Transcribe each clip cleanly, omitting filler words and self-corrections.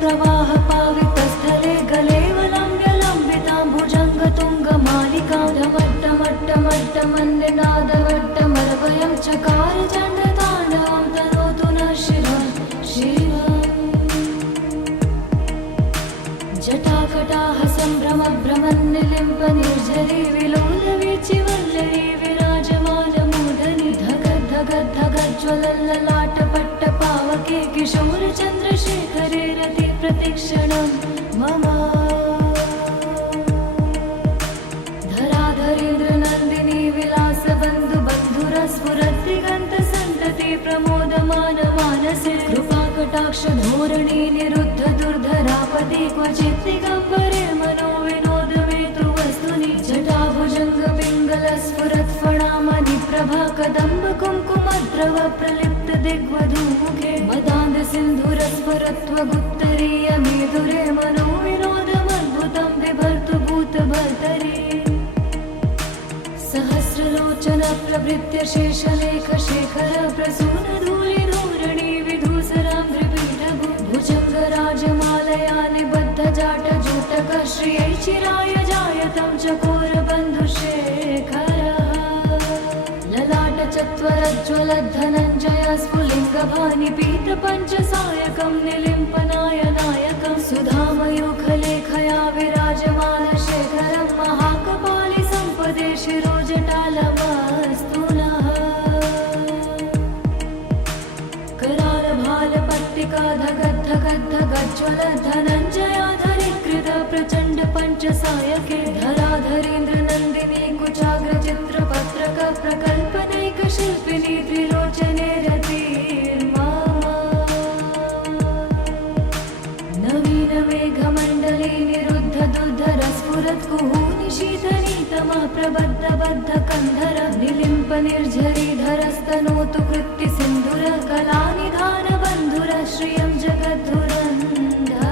प्रवाह पावितस्थले गलेवलम्ब्य लम्बितां भुजङ्गतुङ्गमालिकां ढमट्टमट्टमट्टमन्निनादवट्टमरवयं चकार चण्डताण्डवं तनोतु नः शिवं शिवम् जटाकटाह सम्भ्रमभ्रमन्निलिम्प निर्झरी विलोलवीचिवल्लरी विराजमानमूर्धनि धगद्धगद्धगज्ज्वलल्ललाटपट्टपावके किशोरचन्द्रशेखरे रति प्रतिक्षणं मम धराधरेन्द्रनन्दिनी विलासबन्धुबन्धुरस्फुरद्दिगन्तसन्तति प्रमोदमानमानसे कृपाकटाक्षधोरणी निरुद्ध दुर्धरापदि क्वचित् दिगम्बरे मनो विनोदमेतु वस्तुनि जटाभुजङ्गपिङ्गलस्फुरत्फणामणिप्रभा कदम्बकुङ्कुमद्रव प्रलिप्त दिग्वधूमुखे मदान्धसिन्धुरस्फुरत्वगुत्तरीयमेधुरे मनो विनोदमद्भुतं बिभर्तु भूतभर्तरि सहस्रलोचन प्रभृत्य शेषलेखशेखर प्रसूनधूलिधूरणि विधूसराम्भ्रिपीठभु भुजङ्गराजमालया निबद्धजाटजूटक श्रियै चिराय जायतं चकोरबन्धुशेखरः ललाटचत्वरज्ज्वलद्धनञ्जय स्फुलिङ्गभानिपीतपञ्चसायकं निलिम्पनायनायकं सुधामयूखलेखया विराजमानशेखरं महाकपालि सम्पदे शिरोजटालमस्तु नः करालभालपट्टिका धगद्धगद्धगज्ज्वल धनञ्जयाधरीकृत प्रचण्ड पञ्चसायके धराधरेन्द्रनन्दिनी कुचाग्रचित्रपत्रक प्रकल्पनैकशिल्पिनी त्रिलोचने नवीनमेघमण्डले निरुद्ध दुर्धरस्फुरत्कुहूनि शीतनीतमः प्रबद्धबद्धकन्धर निलिम्प निर्झरीधरस्तनोतु कृत्तिसिन्धुर कलानिधानबन्धुर श्रियं जगद्धुरन्धरः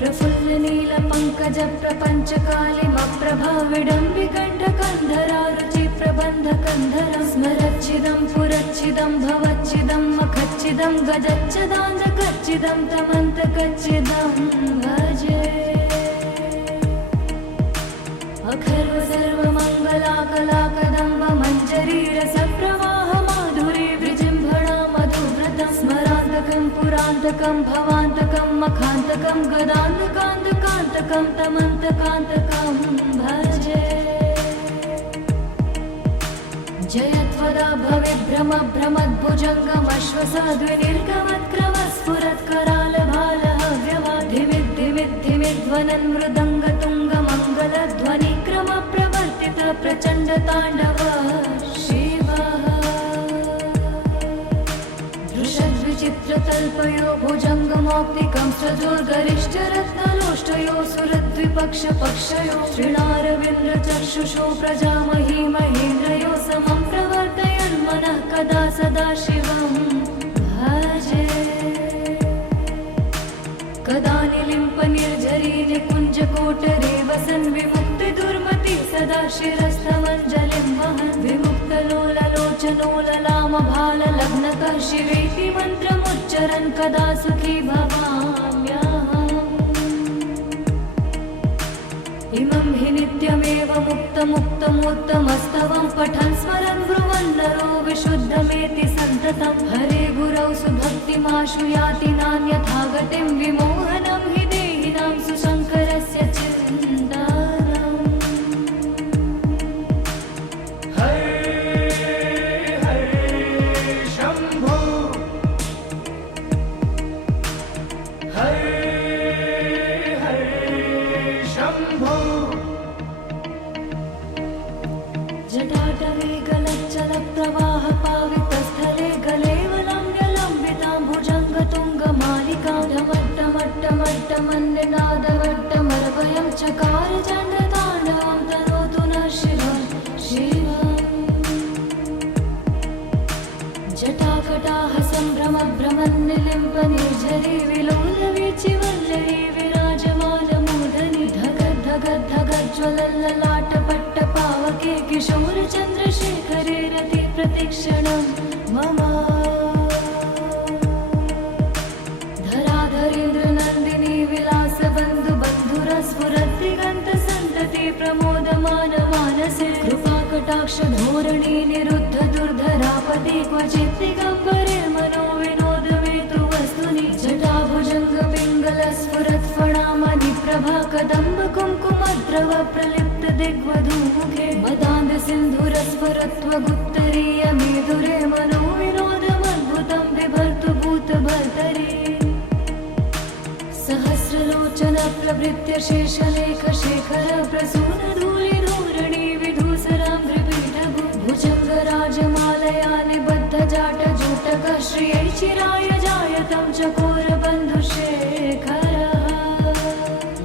प्रफुल्लनीलपङ्कजप्रपञ्चकालिमप्रभा विडम्बिकण्ठकन्धरा रुचिप्रबन्धकन्धर स्मरच्छिदं पुरच्छिदं भवच्छिदं मखच्छिदं गजच्छदान्धकच्छिदं तमन्तकच्छिदं भजे अखर्व सर्वमङ्गलाकलाकदम्ब मञ्जरी रसप्रवाह माधुरी विजृम्भणा मधुव्रतं स्मरान्तकं पुरान्तकं भवान्तकं मखान्तकं गदान्तकान्तकान्तकं तमन्तकान्तकं भजे जयत्वदा भवेद्भ्रमभ्रमद्भुजङ्गमश्वसाद्विनिर्गमत्करालभालहव्यवाधिमिद्धिमिद्धिमिध्वनन् मृदङ्गतुङ्गमङ्गलध्वनिक्रमप्रवर्तित प्रचण्डताण्डव शिवः दृशद्विचित्रतल्पयो भुजङ्गमौक्तिकं सजोर्गरिष्ठरत्नलोष्टयो सुरद्विपक्षपक्षयो श्रीणारविन्द्रचक्षुषो प्रजामही महेन्द्रयो समं प्रवर्तयन्मनः कदा सदा शिवं भजे कदा निलिम्प निर्झरी निकुञ्जकोटरे वसन् विमुक्तिदुर्मति सदा शिरस्थमञ्जलिं वहन् विमुक्तलोललोचनो ललामभाललग्नकः शिवेति मन्त्रमुच्चरन् कदा सुखी भवाम्यहम् इमं हि नित्यमेव मुक्तमुक्तमोत्तमस्तवं पठन् स्मरन् ब्रुवन् नरो विशुद्धमेति सन्ततं हरे गुरौ सुभक्तिमाशु याति नान्यथा गतिं विमोहनं हि देहिनां सुशङ्करस्य चिन्तनम् हरे हरे शम्भो हरे हरे शम्भो जटाटवेगलज्जलप्रवाह पावितस्थले गलेवलम्ब्य लम्बितां भुजङ्गतुङ्गमालिकां ढमट्टमट्टमट्टमन्निनादवट्टमरवयं चकार चण्डताण्डवं तनोतु नः शिवं शिवम् जटाकटाह सम्भ्रमभ्रमन्निलिम्प निर्झरी विलोलवीचिवल्लरी विराजमानमूर्धनि धगद्धगद्धगज्ज्वलल्ललाटपट्टपावके किशोरचन्द्रशेखरे रति प्रतिक्षणं मम कृपाकटाक्षधोरणी निरुद्ध दुर्धरापदे क्वचित् दिगम्बरे मनो विनोदमेतु वस्तुनि जटाभुजङ्ग पिङ्गलस्फुरत्फणामणि प्रभा कदम्ब कुङ्कुमद्रव प्रलिप्त दिग्वधूमुखे मदान्ध सिन्धुरस्फुरत्वगुप्तरीय मेधुरे मनो विनोदमद्भुतं बिभर्तु भूतभर्तरि सहस्रलोचन प्रभृत्य शेषलेख शेखर प्रसून धूलि धूरणि विधूसरां त्रिपीठभु भुजङ्गराजमालया निबद्ध जाट जूटक श्रियै चिराय जायतं चकोर बन्धुशेखर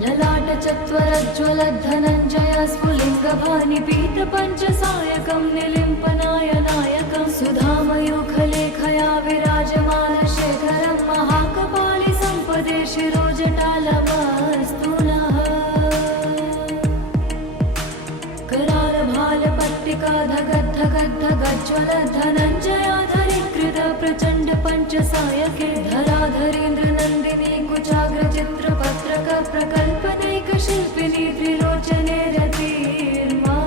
ललाट चत्वरज्ज्वलद्धनञ्जय स्फुलिङ्गभानि पीत पञ्चसायकं निलिम्पनायनायकं सुधामयूखलेखया विराजमान शेखरं महाकपालि सम्पदे शिरोजटालमस्तुनः करालभालपट्टिका धगद्धगद्धगज्ज्वल धनञ्जयाधरीकृत प्रचण्ड पञ्चसायके धराधरेन्द्र नन्दिनी कुचाग्रचित्रपत्रक प्रकल्पनैक शिल्पिनी त्रिलोचने रतिर्मा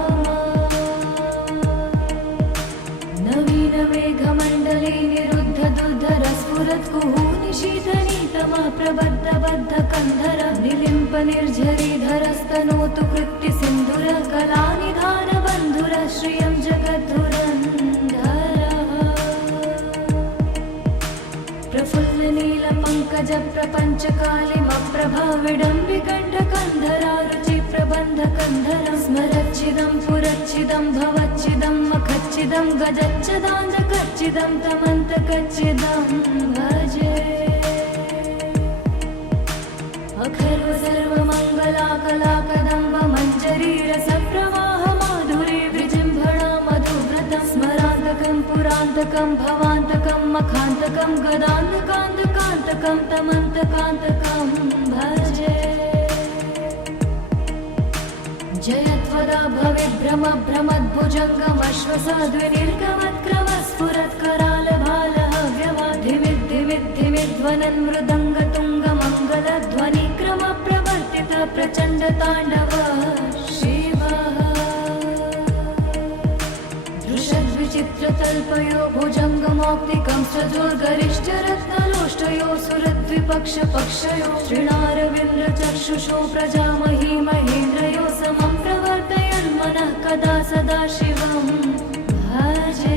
नवीन मेघमण्डले निरुद्ध दुर्धरस्फुरत् कुहूनि शीतनीतमः प्रबद्ध बद्ध कन्धर निलिम्प निर्झरीधरस्तनोतु कृत्ति सिन्धुर कलानिधान बन्धुर श्रियं जगद्धुरन्धरः प्रफुल्ल नील पङ्कज प्रपञ्च कालिमप्रभा विडम्बिकण्ठ कन्धरा रुचि प्रबन्ध कन्धरं स्मरच्छिदं पुरच्छिदं भवच्छिदं मखच्छिदं गजच्छदान्धकच्छिदं तमन्तकच्छिदं भजे अखर्व सर्वमङ्गलाकलाकदम्ब मञ्जरीरसप्रवाह माधुरी विजृम्भणा मधुव्रतं स्मरान्तकं पुरान्तकं भवान्तकं मखान्तकं गदान्तकान्तकान्तकं तमन्तकान्तकं भजे जयत्वदा भविभ्रम भ्रमद्भुजङ्गमश्वसाद्विनिर्गमत्क्रमस्फुरत्करालभालहव्यवाधिमिद्धिमिद्धिमिध्वनन् मृदङ्गतुङ्गमङ्गलध्वनिक्रम प्रवर्तित प्रचण्ड ताण्डव शिवः दृशद्विचित्रतल्पयो भुजङ्गमौक्तिकं सजोर्गरिष्ठरत्नलोष्टयो सुरद्विपक्षपक्षयो श्रीणारविन्द्रचक्षुषो प्रजामही महेन्द्रयो समं प्रवर्तयन्मनः कदा सदा शिवं भजे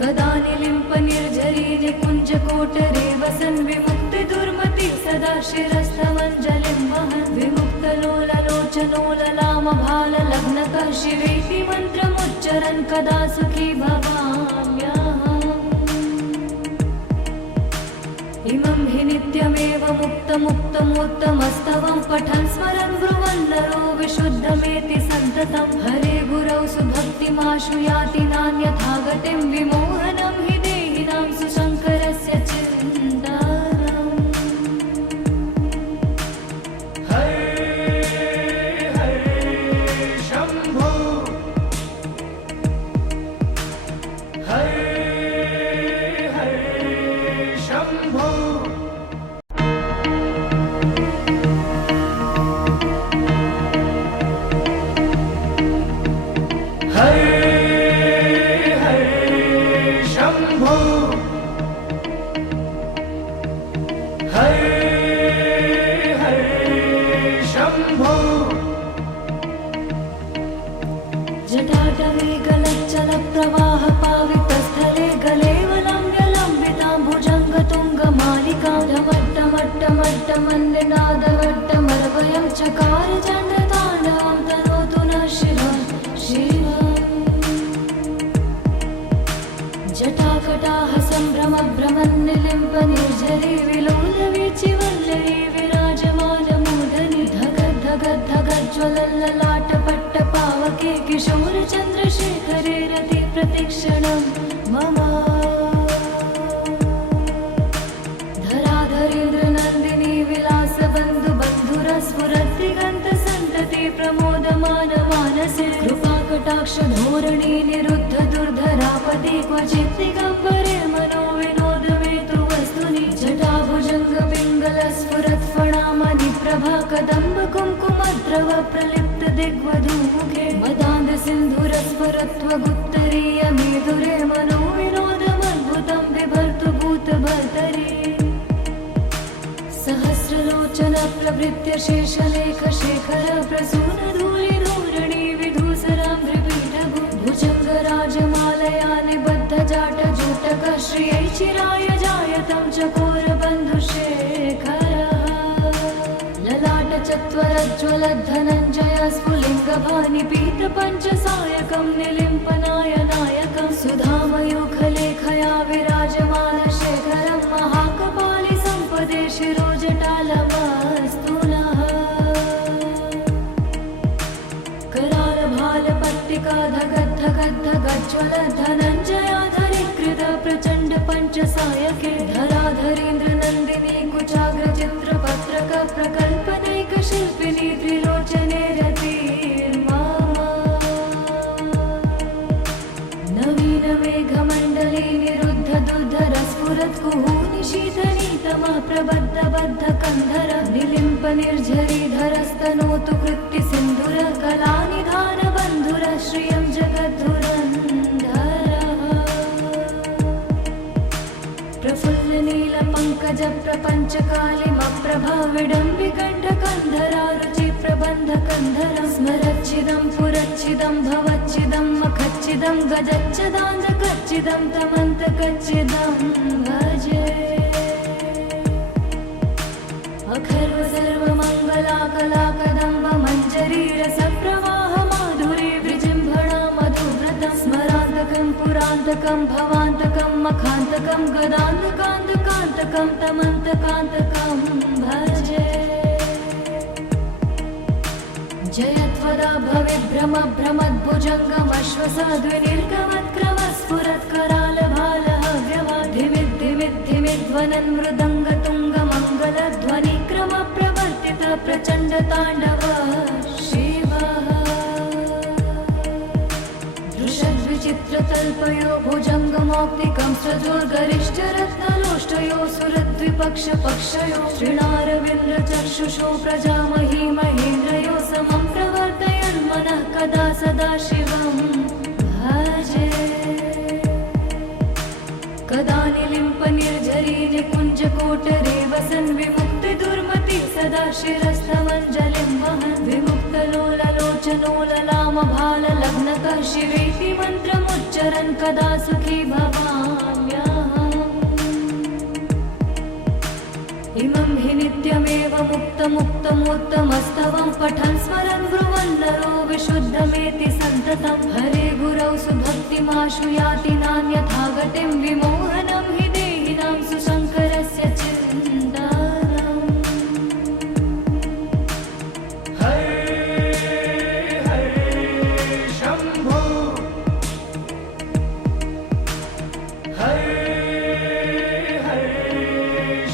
कदा निलिम्प निर्झरी निकुञ्जकोटरे वसन् विमुक्तिदुर्मति सदा शिरस्थमञ्जलिं वहन् विमुक्तलोललोचनोललामभाललग्नकः शिवेति मन्त्रमुच्चरन् कदा सुखी भवाम्यहम् इमं हि नित्यमेव मुक्तमुक्तमोत्तमस्तवं पठन् स्मरन् ब्रुवन् नरो विशुद्धमेति सन्ततं हरे गुरौ सुभक्तिमाशु याति नान्यथा गतिं विमोहनं हि देहिनां सुशङ्करस्य चिन्तनम् हरे हरे शम्भो हरे हरे शम्भो हरे हरे शम्भो हरे हरे शम्भो जटाटवे गलच्चल प्रवाह पावितस्थले गलेवलम्ब्यलम्बितां भुजङ्गतुङ्गमालिकां ढमट्टमट्टमट्टमन्निनादवट्टमरवयं चकार चण्डताण्डवं तनोतु नः शिवं शिवम् जटाकटाह सम्भ्रम भ्रमन्निलिम्प निर्झरी विलोलवीचिवल्लरी विराजमानमूर्धनि धगद्धगद्धगज्ज्वलल्ललाटपट्टपावके किशोर चन्द्रशेखरे रति प्रतिक्षणं मम धराधरेन्द्र नन्दिनी विलास बन्धु बन्धुरस्फुरद्दिगन्त सन्तति प्रमोदमान मानसे कृपाकटाक्ष धोरणी निरुद्ध दुर्धरापदे क्वचित् दिगम्बरे मनो विनोदमेतु वस्तुनि जटाभुजङ्ग पिङ्गलस्फुरत्फणामणि प्रभा कदम्ब कुङ्कुमद्रव प्रलिप्त दिग्वधूमुखे मदा प्रभृत्य शेषलेखशेखर प्रसूनधूलिधूरणि विधूसरां त्रिपीठभु भुजङ्गराजमालया निबद्धजाटजूटक श्रियै चिराय जायतं चकोरबन्धुशेखरः ललाटचत्वरज्ज्वलद्धनञ्जय स्फुलिङ्गभानिपीतपञ्चसायकं निलिम्पनायनायकं सुधामयूखलेखया विराजमानशेखरं महाकपालि सम्पदे शिरोजटालमस्तु नः करालभालपत्तिका धगद्धगद्धगज्ज्वलद्धनञ्जयाधरीकृत प्रचण्ड पञ्चसायके धराधरेन्द्रनन्दिनी कुचाग्रचित्रपत्रक प्रकल्पनैकशिल्पिनी त्रिलोचने रतिर्मामा नवीनमेघमण्डले निरुद्धदुर्धरस्फुरत्कुहूनि शीतनीतमः प्रबद्धबद्धकन्धर निलिम्पनिर्झरीधरस्तनोतु कृत्तिसिन्धुरः कलानिधानबन्धुरः श्रियं जगद्धुरन्धरः प्रफुल्लनीलपङ्कजप्रपञ्चकालिमप्रभाविडम्बिकण्ठकन्धरा रुचिप्रबन्धकन्धरं स्मरच्चिदं पुरच्चिदं भवच्चिदं मखच्चिदं गजच्चदान्धकच्चिदं तमन्तकच्चिदं भजे अखर्व सर्वमङ्गलाकलाकदम्ब मञ्जरीरसप्रवाह माधुरी विजृम्भणा मधुव्रतं स्मरान्तकं पुरान्तकं भवान्तकं मखान्तकं गदान्तकान्तकान्तकं तमन्तकान्तकं भजे जयत्वदा भवेद्भ्रमभ्रमद्भुजङ्गमश्वसाद्विनिर्गमत्क्रमस्फुरत्करालभालः मृदङ्गतुङ्गमङ्गलध्वनिक्रमप्रवर्तित प्रचण्डताण्डवः शिवः दृशद्विचित्रतल्पयो भुजङ्गमौक्तिकं सजोर्गरिष्ठरत्नलोष्टयो सुरद्विपक्षपक्षयो श्रीणारविन्द्रचक्षुषो प्रजामही महेन्द्रयो समं प्रवर्तयन्मनः कदा सदा शिवं भजे कदा निलिम्पनिर्झरी निकुञ्जकोटरे वसन् विमुक्तिदुर्मति सदा शिरस्थमञ्जलिं वहन् विमुक्तलोललोचनोललामभाललग्नकः शिवेति मन्त्रमुच्चरन् कदा सुखी भवाम्यहम् इमं हि नित्यमेव मुक्तमुक्तमोत्तमस्तवं पठन् स्मरन् ब्रुवन् नरो विशुद्धमेति सन्ततं हरे गुरौ सुभक्तिमाशु याति नान्यथा गतिं विमोहनं हि देहिनां सुशङ्करस्य चिन्तनम् हरे हरे शम्भो हरे हरे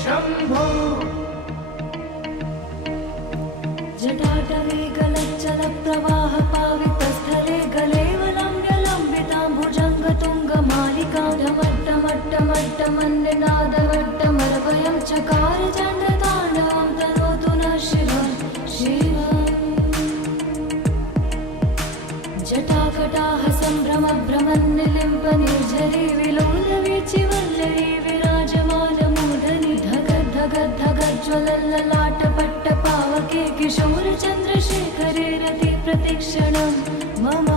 शम्भो जटाटवे गलच्चलप्रवाह पावितस्थले गलेवलम्ब्यलम्बितां भुजङ्गतुङ्गमालिकां ढमट्टमट्टमट्टमन्निनादवट्टमर्वयं चकार चण्डताण्डवं तनोतु नः शिवं शिवम् जटाकटाः सम्भ्रमभ्रमन्निलिम्पनिर्झरी विलोलवीचिवल्लरी विराजमानमूर्धनि धगद्धगद्धगज्ज्वलल्ललाटपट्टपावके किशोरचन्द्रशेखरे रति प्रतिक्षणं मम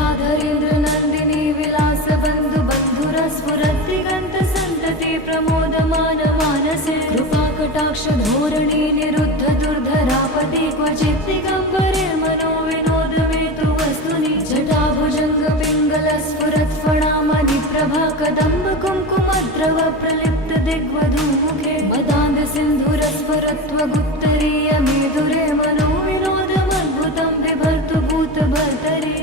धराधरेन्द्रनन्दिनी विलासबन्धुबन्धुरस्फुरद्दिगन्तसन्तति प्रमोदमानमानसे कृपाकटाक्षधोरणी निरुद्धदुर्धरापदे क्वचित् दिगम्बरे मनो विनोदमेतु वस्तुनि जटाभुजङ्गपिङ्गलस्फुरत्फणामणिप्रभा कदम्बकुङ्कुमद्रव प्रलिप्त दिग्वधूमुखे मदान्दसिन्धुरस्फुरत्वगुप्तरीयमेधुरे मनो विनोदमद्भुतं बिभर्तु भूतभर्तरि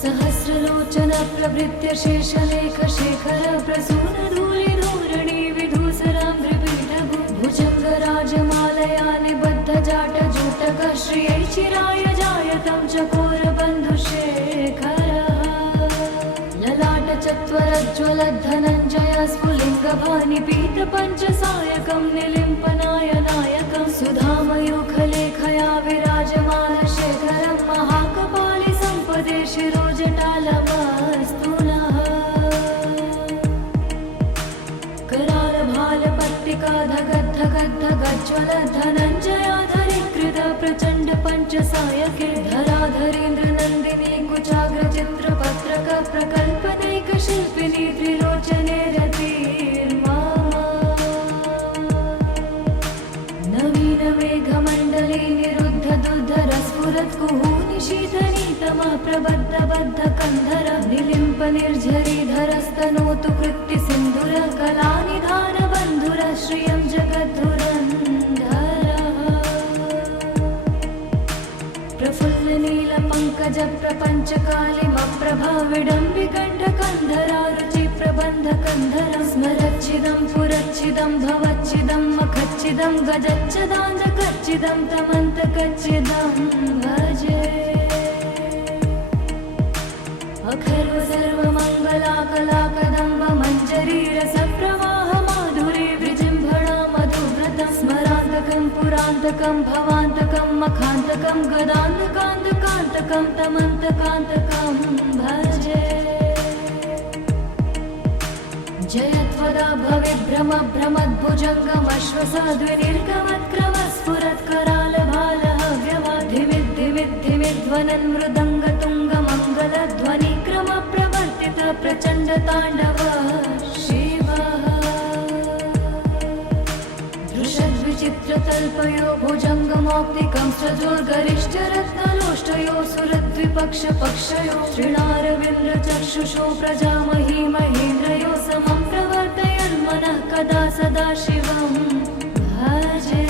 सहस्रलोचन प्रभृत्य शेषलेखशेखर प्रसूनधूलिधूरणि विधूसरां त्रिपीठभु भुजङ्गराजमालया निबद्धजाटजूटक श्रियै चिराय जायतं चकोरबन्धुशेखरः ललाटचत्वरज्ज्वलद्धनञ्जय स्फुलिङ्गभानिपीतपञ्चसायकं निलिम्पनायनायकं सुधामयूखलेखया विराजमानशेखरं महाकपालि सम्पदे शिरोजटालमस्तु नः करालभालपत्तिका प्रज्वल धनञ्जयाधरीकृत प्रचण्ड पञ्चसायके धराधरेन्द्र नन्दिनी कुचाग्र चित्रपत्रक प्रकल्पनैक शिल्पिनी त्रिलोचने रतिर्मा नवीन मेघमण्डले निरुद्ध दुर्धर स्फुरत् कुहूनि शीतनीतमा प्रबद्ध बद्ध कन्धर निलिम्प निर्झरीधरस्तनोतु कृत्ति सिन्धुर कलानिधान बन्धुर श्रियं जगद्धुरन्धरः प्रफुल्ल नील पङ्कज प्रपञ्च कालिमप्रभा विडम्बिकण्ठ कन्धरा रुचि प्रबन्ध कन्धर स्मरच्छिदं पुरच्छिदं भवच्छिदं मखच्छिदं गजच्छदान्धकच्छिदं तमन्तकच्छिदं भजे अखर्व सर्वमङ्गलाकलाकदम्ब मञ्जरी रसप्रवाह माधुरी विजृम्भणा मधुव्रतं स्मरान्तकं पुरान्तकं भवान्तकं मखान्तकं गदान्तकान्तकान्तकं तमन्तकान्तकं भजे जयत्वदा भविभ्रम भ्रमद्भुजङ्गमश्वसाद्विनिर्गमत्करालभालहव्यवाधिमिद्धिमिद्धिमिध्वनन् मृदङ्गतुङ्गमङ्गलध्वनिक्रम प्रवर्तित प्रचण्ड ताण्डव शिवः दृशद्विचित्रतल्पयो भुजङ्गमौक्तिकं सजोर्गरिष्ठरत्नलोष्टयो सुरद्विपक्षपक्षयो श्रीणारविन्द्रचक्षुषो प्रजामही महेन्द्रयो समं प्रवर्तयन्मनः कदा सदा शिवं भजे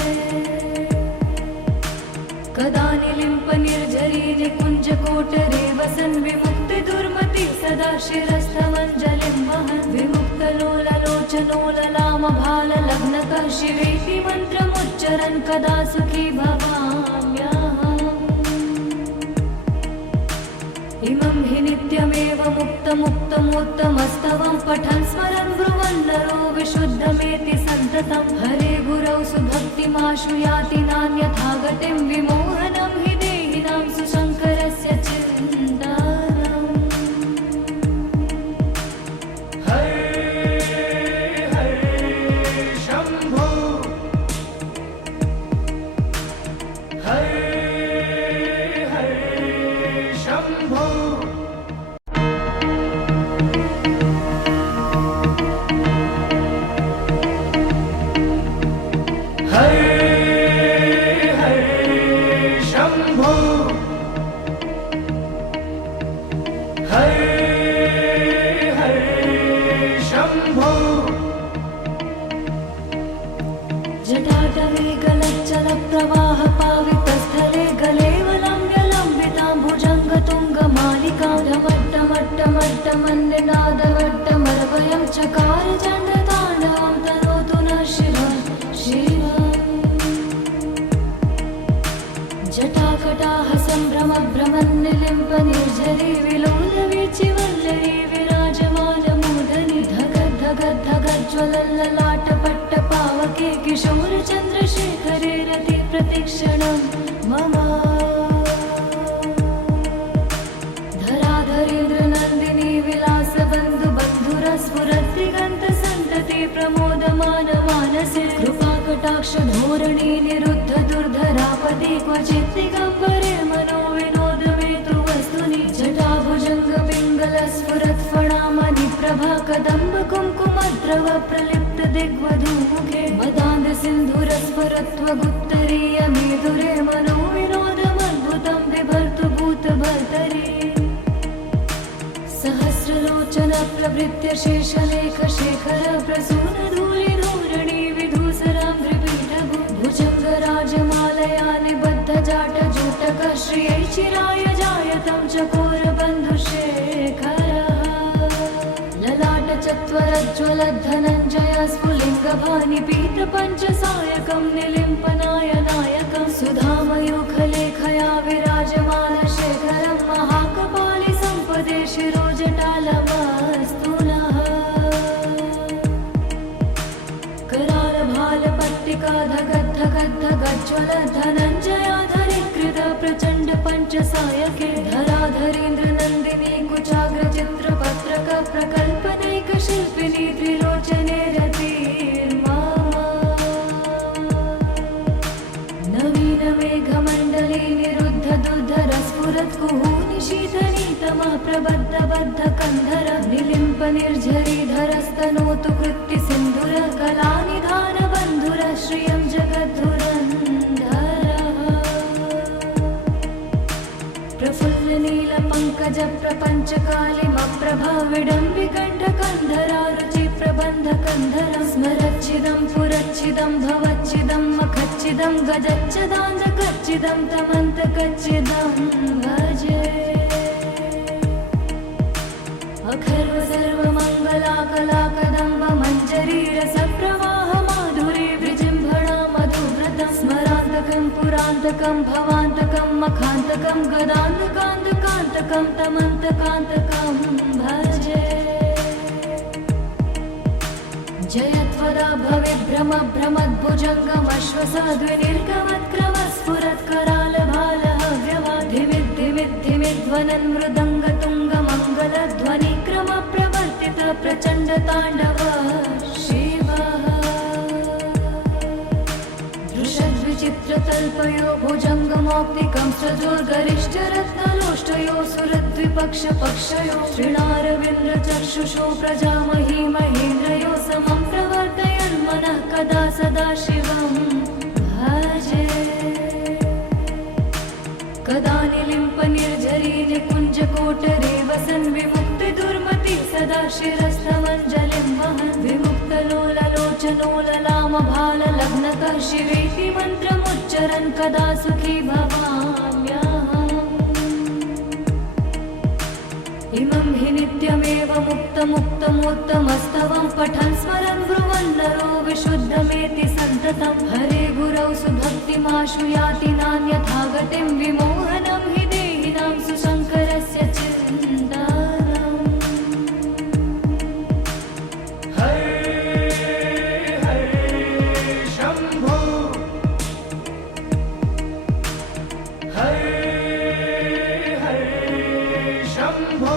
कदा निलिम्प निर्झरी निकुञ्जकोटरे वसन् विमुक्तिदुर्मति सदा शिरस्थमञ्जलिं वहन् विमुक्तलोललोचनोललामभाललग्नकः शिवेति मन्त्रमुच्चरन् कदा सुखी भवाम्यहम् इमं हि नित्यमेव मुक्तमुत्तमस्तवं पठन् स्मरन् ब्रुवन् नरो विशुद्धमेति सन्ततं हरे गुरौ सुभक्तिमाशु याति नान्यथा गतिं विमोहनं हि देहिनां सुशङ्करस्य चिन्तनम् हरे हरे शम्भो हरे हरे शम्भो हरे हरे शम्भो हरे हरे शम्भो जटाटवे गलच्चल प्रवाह पावितस्थले गलेवलम्ब्यलम्बितां भुजङ्गतुङ्गमालिकां ढमट्टमट्टमट्टमन्निनादवट्टमर्वयं चकार चण्डताण्डवं तनोतु नः शिवं शिवम् जटाकटाह सम्भ्रम भ्रमन्निलिम्प निर्झरी विलोलवीचिवल्लरी विराजमानमूर्धनि धगद् धगद् धगज्ज्वलल्ललाटपट्ट पावके किशोर चन्द्रशेखरे रति प्रतिक्षणं मम धराधरेन्द्र नन्दिनी विलासबन्धु बन्धुरस्फुरद्दिगन्त सन्तति प्रमोदमान मानसे कृपाकटाक्ष धोरणी निरुद्ध दुर्धरापति क्वचित् दिगम्बरे मनो विनोदमेतु वस्तुनि जटाभुजङ्ग पिङ्गल स्फुरत् फणामणि प्रभा कदम्ब कुङ्कुमद्रव प्रलिप्त दिग्वधूमुखे मदान्ध सिन्धुर स्फुरत्वगुत्तरीय मेधुरे मनो विनोदमद्भुतं बिभर्तु भूतभर्तरि सहस्रलोचन प्रभृत्य शेषलेख शेखर प्रसून धूलि धूरणि विधूसराम्भ्रिपीठभु भुजङ्गराजमालया निबद्ध जाट जूटक श्रियै चिराय जायतं चकोर बन्धुशेखरः ललाट चत्वरज्ज्वल धनञ्जय स्फुलिङ्गभानि पीत पञ्चसायकं निलिम्पनाय नायकं सुधामयूखलेखया विराजमान शेखरं महाकपालि सम्पदे शिरोजटालमस्तु नः करालभालपट्टिका धगद् धगद् धगज्ज्वल धनञ्जयाधरीकृत प्रचण्ड पञ्चसायके धराधरेन्द्र नन्दिनी कुचाग्र चित्रपत्रक प्रकल्पनैक शिल्पिनी त्रिलोचने रतिर्मा प्रबद्धबद्धकन्धर निलिम्प निर्झरीधरस्तनोतु कृत्ति सिन्धुर कलानिधान बन्धुर श्रियं जगद्धुरन्धरः प्रफुल्ल नील पंकज प्रपंच कालिमप्रभा विडम्बिकण्ठकन्धरा रुचि प्रबन्धकन्धर स्मरच्चिदं पुरच्चिदं भवच्चिदं मखच्चिदं गजच्चिदाञ्जकच्चिदं तमन्तकच्चिदं भजे अखर्व सर्वमङ्गलाकलाकदम्ब मञ्जरी रसप्रवाह माधुरी विजृम्भणा मधुव्रतं स्मरान्तकं पुरान्तकं भवान्तकं मखान्तकं गदान्तकान्तकान्तकं तमन्तकान्तकं भजे जयत्वदा भविभ्रम भ्रमद्भुजङ्गमश्वसाद्विनिर्गमत्करालभालहव्यवाधिमिद्धिमिद्धिमिध्वनन् मृदङ्गतुङ्गमङ्गलध्वनिक्रम प्रवर्तित प्रचण्ड ताण्डव शिवः दृशद्विचित्रतल्पयो भुजङ्गमौक्तिकं सजोर्गरिष्ठरत्नलोष्टयो सुरद्विपक्षपक्षयो श्रीणारविन्द्रचक्षुषो प्रजामही महेन्द्रयो समं प्रवर्तयन्मनः कदा सदा शिवं भजे कदा निलिम्प निर्झरी निकुञ्जकोटरे वसन् विमुक्तिदुर्मति सदा शिरस्तमञ्जलिं वहन् विमुक्तलोललोचनो ललामभाललग्नतः शिवेति मन्त्रमुच्चरन् कदा सुखी भवाम्यहम् इमं हि नित्यमेव मुक्तमुक्तमोत्तमस्तवं पठन् स्मरन् ब्रुवन् नरो विशुद्धमेति सन्ततं हरे गुरौ सुभक्तिमाशु याति नान्यथा गतिं विमोहनं हि देहिनां सुशङ्करस्य चिन्तनम् हरे हरे शम्भो हरे हरे शम्भो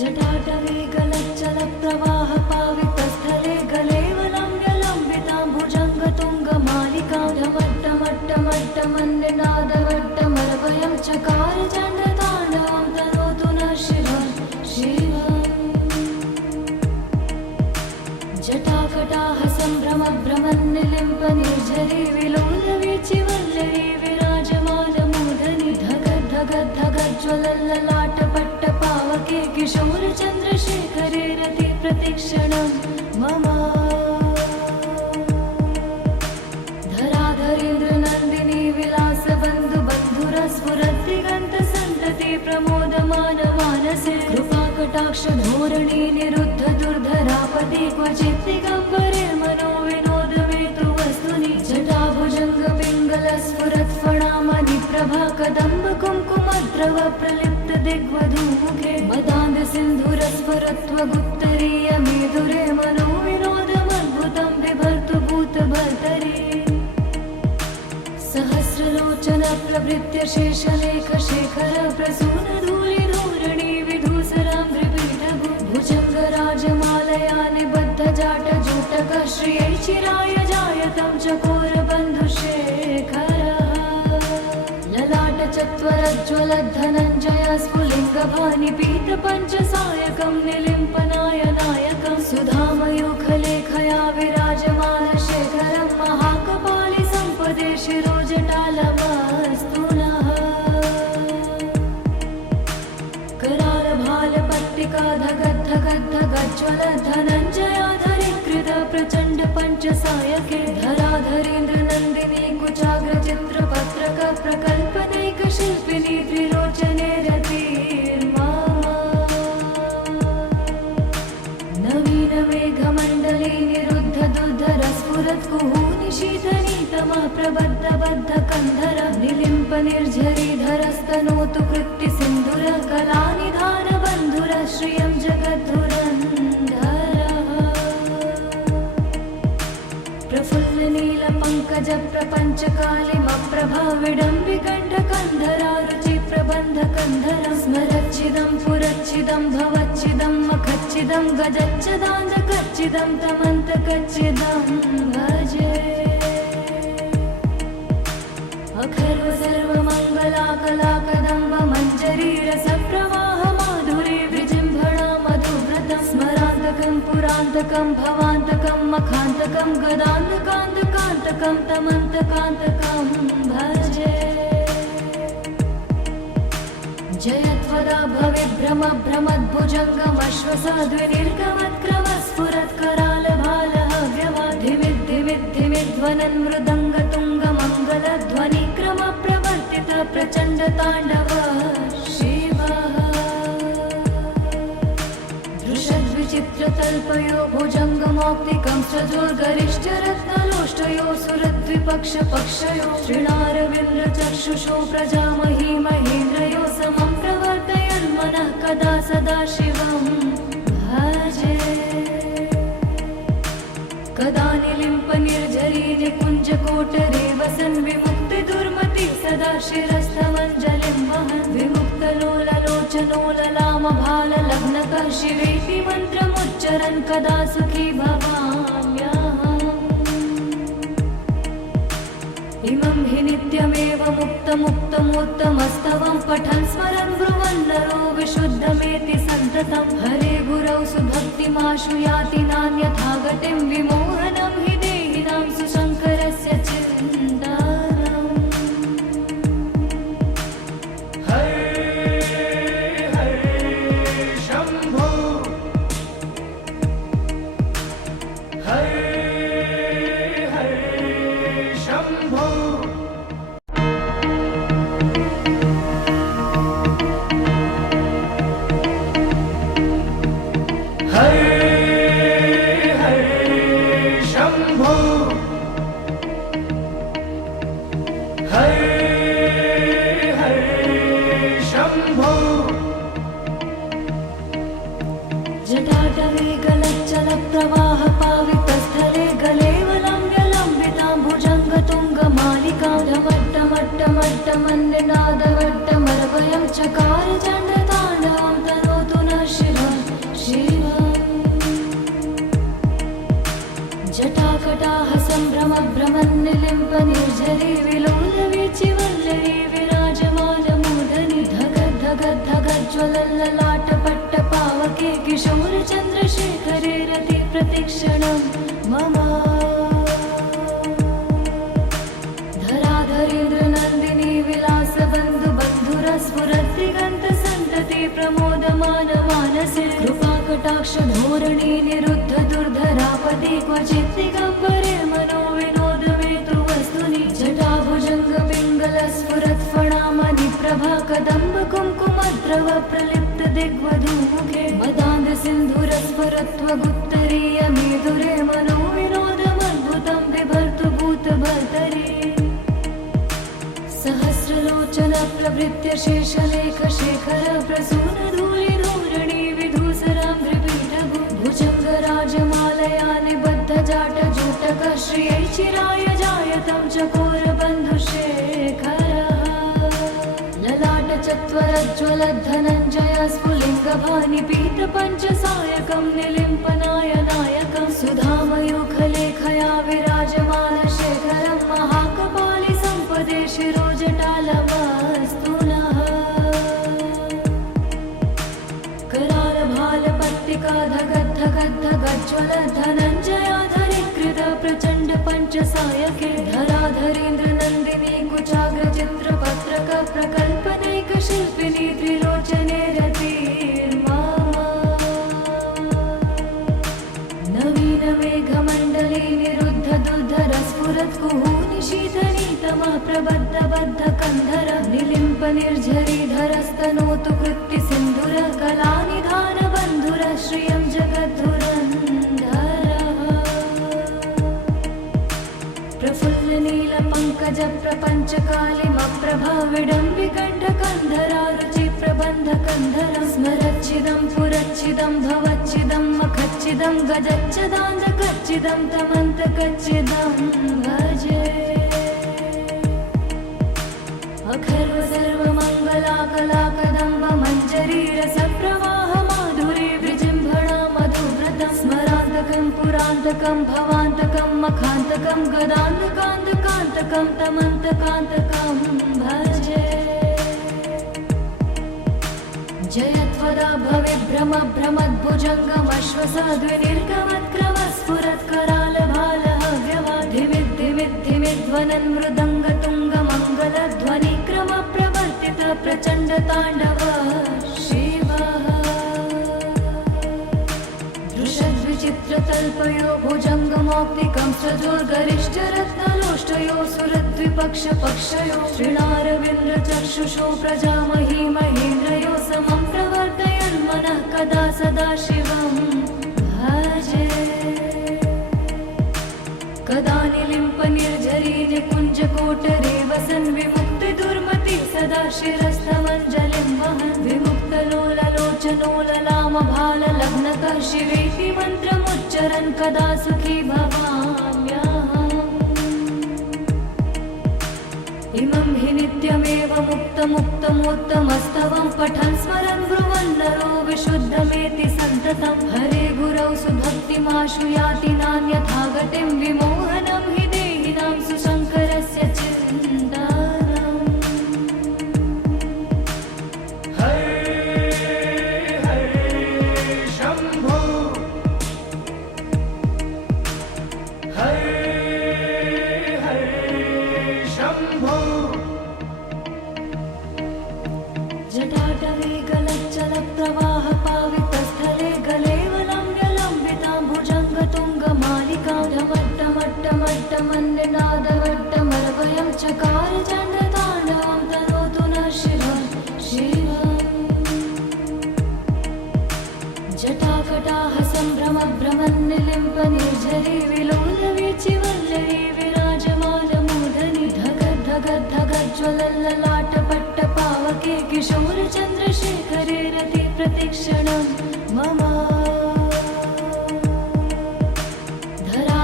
जटाटवे गलच्चलप्रवाह पावितस्थले गलेवलम्ब्यलम्बितां भुजङ्गतुङ्गमालिकां ढमट्टमट्टमट्टमन्निनादवट्टमरवयं चकार चण्डताण्डवं तनोतु नः शिवं शिवम् जटाकटाह सम्भ्रमभ्रमन्निलिम्प निर्झरी विलोलवीचिवल्लरी विराजमानमूर्धनि धगद्धगद्धगज्ज्वलल्ललाटपट्टपावके किशोरचन्द्रशेखरे रति प्रतिक्षणं मम धराधरेन्द्रनन्दिनी विलासबन्धुबन्धुरस्फुरद्दिगन्तसन्तति प्रमोदमानमानसे कृपाकटाक्षधोरणी निरुद्ध दुर्धरापति क्वचित् दिगम्बरे मनो विनोदमेतु वस्तुनि जटाभुजङ्गपिङ्गलस्फुरत्फणामणिप्रभा कदम्ब कुङ्कुमद्रव प्रलिप्त दिग्वधूमुखे मदान्ध सिन्धुरस्फुरत्वगुत्तरीय मेधुरे मनो विनोदमद्भुतं बिभर्तु भूतभर्तरि सहस्रलोचन प्रभृत्य शेषलेख शेखर प्रसून धूलिधूरणि विधूसरां त्रिपीठभु भुजङ्गराजमालया निबद्ध जाटजूटक श्रियै चिराय जायतं चकोरबन्धुशेखर ललाटचत्वरज्ज्वलद्धनञ्जय स्फुलिङ्गभानिपीतपञ्चसायकं निलिम्पनायनायकं सुधामयूखलेखया विराजमानशेखरं महाकपालि सम्पदे शिरोजटालमस्तु नः करालभालपट्टिका धगद्धगद्धगज्ज्वलधनञ्जयाधरीकृत प्रचण्ड पञ्चसायके धराधरेन्द्रनन्दिनी कुचाग्रचित्रपत्रक प्रकल्पदैकशिल्पिनी त्रिलोचने रतिर्मा नवीनमेघमण्डले निरुद्ध दुर्धरस्फुरत्कुहूनिशीतनीतमः प्रबद्धबद्धकन्धर निलिम्प निर्झरीधरस्तनोतु कृत्ति सिन्धुर कलानिधान बन्धुर श्रियं जगद्धुरन्धरः प्रफुल्ल नील पंकज प्रपंच कालिमप्रभा विडम्बिकण्ठकन्धरा रुचि प्रबन्धकन्धर स्मरच्चिदं पुरच्चिदं भवच्चिदं मखच्चिदं गजच्चिदाञ्जकच्चिदं तमन्तकच्चिदं भजे अखर्व सर्वमङ्गल मङ्गलाकलाकदम्ब मञ्जरीरसप्रवाह माधुरी विजृम्भणा मधुव्रतं स्मरान्तकं पुरान्तकं भवान्तकं मखान्तकं गदान्तकान्तकान्तकं तमन्तकान्तकं भजे जयत्वदा भविभ्रमभ्रमद्भुजङ्गमश्वसाद्विनिर्गमत्क्रमस्फुरत्करालभालहव्यवाधिमिद्धिमिद्धिमिध्वनन् मृदङ्गतुङ्गमङ्गलध्वनिक्रमप्रवर्तित प्रचण्डताण्डव शिवः दृशद्विचित्रतल्पयो भुजङ्गमौक्तिकं सजोर्गरिष्ठरत्नलोष्टयो सुरद्विपक्षपक्षयो श्रीणारविन्द्रचक्षुषो प्रजामही महेन्द्रयो समं प्रवर्तयन्मनः कदा सदा शिवं भजे कदा निलिम्पनिर्झरी निकुञ्जकोटरे वसन् विमुक्तिदुर्मति सदा शिरस्थमञ्जलिं वहन् विमुक्तलोललोचनोललामभाललग्नकः शिवेति मन्त्रमुच्चरन् कदा सुखी भवाम्यहम् इमं हि नित्यमेव मुक्तमुक्तमोत्तमस्तवं पठन् स्मरन् ब्रुवन् नरो विशुद्धमेति सन्ततं हरे गुरौ सुभक्तिमाशु याति नान्यथा गतिं विमोहनं हि देहिनां सुशङ्करस्य चिन्तनम् हरे हरे शम्भो हरे हरे शम्भो हरे हरे शम्भो हरे हरे शम्भो जटाटवे गलच्चलप्रवाहपावितस्थले गलेवलम्ब्यलम्बितां भुजङ्गतुङ्गमालिकां ढमट्टमट्टमट्टमन्निनादवट्टमरवयं चकार चण्डताण्डवं तनोतु नः शिवः शिवम् जटाकटाः सम्भ्रमभ्रमन्निलिम्पनिर्झरी विलोलवीचिवल्लरी विराजमानमूर्धनि धगद्धगद्धगज्ज्वलल्ललाटपट्टपावके किशोरचन्द्रशेखरे रति प्रतिक्षणं मम धराधरेन्द्रनन्दिनी विलासबन्धुबन्धुरस्फुरद्दिगन्तसन्तति प्रमोदमानमानसे कृपाकटाक्षधोरणी निरुद्ध दुर्धरापदि क्वचित् दिगम्बरे मनो विनोदमेतु वस्तुनि जटाभुजङ्गपिङ्गलस्फुरत्फणामणिप्रभा कदम्ब कुङ्कुमद्रव प्रलिप्त दिग्वधूमुखे मदान्दसिन्धुरस्फुरत्वगुत्तरीयमेधुरे मनो विनोदमद्भुतं बिभर्तु भूतभर्तरि सहस्रलोचन प्रभृत्य शेषलेखशेखर प्रसूनधूलिधूरणि विधूसराम्भ्रिपीठभु भुजङ्गराजमालया निबद्धजाटजूटक श्रियै चिराय जायतं चकोरबन्धुशेखरः ललाटचत्वरज्ज्वलद्धनञ्जय स्फुलिङ्गभानिपीतपञ्चसायकं निलिम्पनायनायकं सुधामयूखलेखया विराजमानशेखरं महाकपालि सम्पदे शिरोजटालमस्तु नः करालभालपट्टिका धगद्धगद्धगज्ज्वलद्धनञ्जयाधरीकृत प्रचण्ड पञ्चसायके धराधरेन्द्रनन्दिनी कुचाग्रचित्रपत्रक प्रकल्पनैकशिल्पिनी त्रिलोचने रतिर्मम नवीनमेघमण्डले निरुद्ध दुर्धरस्फुरत्कुहूनि शीतनीतमः प्रबद्धबद्धकन्धर निलिम्पनिर्झरीधरस्तनोतु कृत्तिसिन्धुर कलानिधानबन्धुर श्रियं जगद्धुरन्धरः प्रफुल्लनीलपङ्कजप्रपञ्चकालिमप्रभाविडम्बिकण्ठकन्धरा रुचिप्रबन्धकन्धरं स्मरच्चिदं पुरच्चिदं भवच्चिदं मखच्चिदं गजच्चदान्तकच्चिदं तमन्तकच्चिदं भजे अखर्व सर्वमङ्गलाकलाकदम्ब मञ्जरीरसप्रवाह माधुरी विजृम्भणा मधुव्रतं स्मरान्तकं पुरान्तकं भवान्तकं मखान्तकं गदान्तकान्तकान्तकं तमन्तकान्तकं भजे जयत्वदा भवेद्भ्रमभ्रमद्भुजङ्गमश्वसाद्विनिर्गमत्क्रमस्फुरत्करालभालहव्यवाधिमिद्धिमिद्धिमिध्वनन् मृदङ्गतुङ्गमङ्गलध्वनिक्रमप्रवर्तित प्रचण्डताण्डव शिवः दृशद्विचित्रतल्पयो भुजङ्गमौक्तिकं सजोर्गरिष्ठरत्नलोष्टयो सुरद्विपक्षपक्षयो श्रीणारविन्द्रचक्षुषो प्रजामही महेन्द्रयो समं प्रवर्तयन् मनः कदा सदा शिवं भजे कदा निलिम्पनिर्झरी निकुञ्जकोटरे वसन् विमुक्तिदुर्मति सदा शिरस्थमञ्जलिं वहन् विमुक्तलोललोचनोललामभाललग्नकः शिवेति मन्त्रमुच्चरन् कदा सुखी भवाम्यहम् इमं हि नित्यमेव मुक्तमुक्तमोत्तमस्तवं पठन् स्मरन् ब्रुवन् नरो विशुद्धमेति सन्ततं हरे गुरौ सुभक्तिमाशु याति नान्यथा गतिं विमोहनं हि देहिनां सुशङ्करस्य चिन्तनम् हरे हरे शम्भो हरे हरे शम्भो जटाटवे गलच्चलप्रवाह पावितस्थले गलेवलम्ब्यलम्बितां भुजङ्गतुङ्गमालिकां ढमट्टमट्टमट्टमन्निनादवट्टमर्वयं चकार चण्डताण्डवं तनोतु नः शिवं शिवम् जटाकटाः सम्भ्रमभ्रमन्निलिम्पनिर्झरी विलोलवीचिवल्लरी विराजमानमूर्धनि धगद्धगद्धगज्ज्वलल्ललाटपट्टपावके किशोरचन्द्रशेखरे रति प्रतिक्षणं मम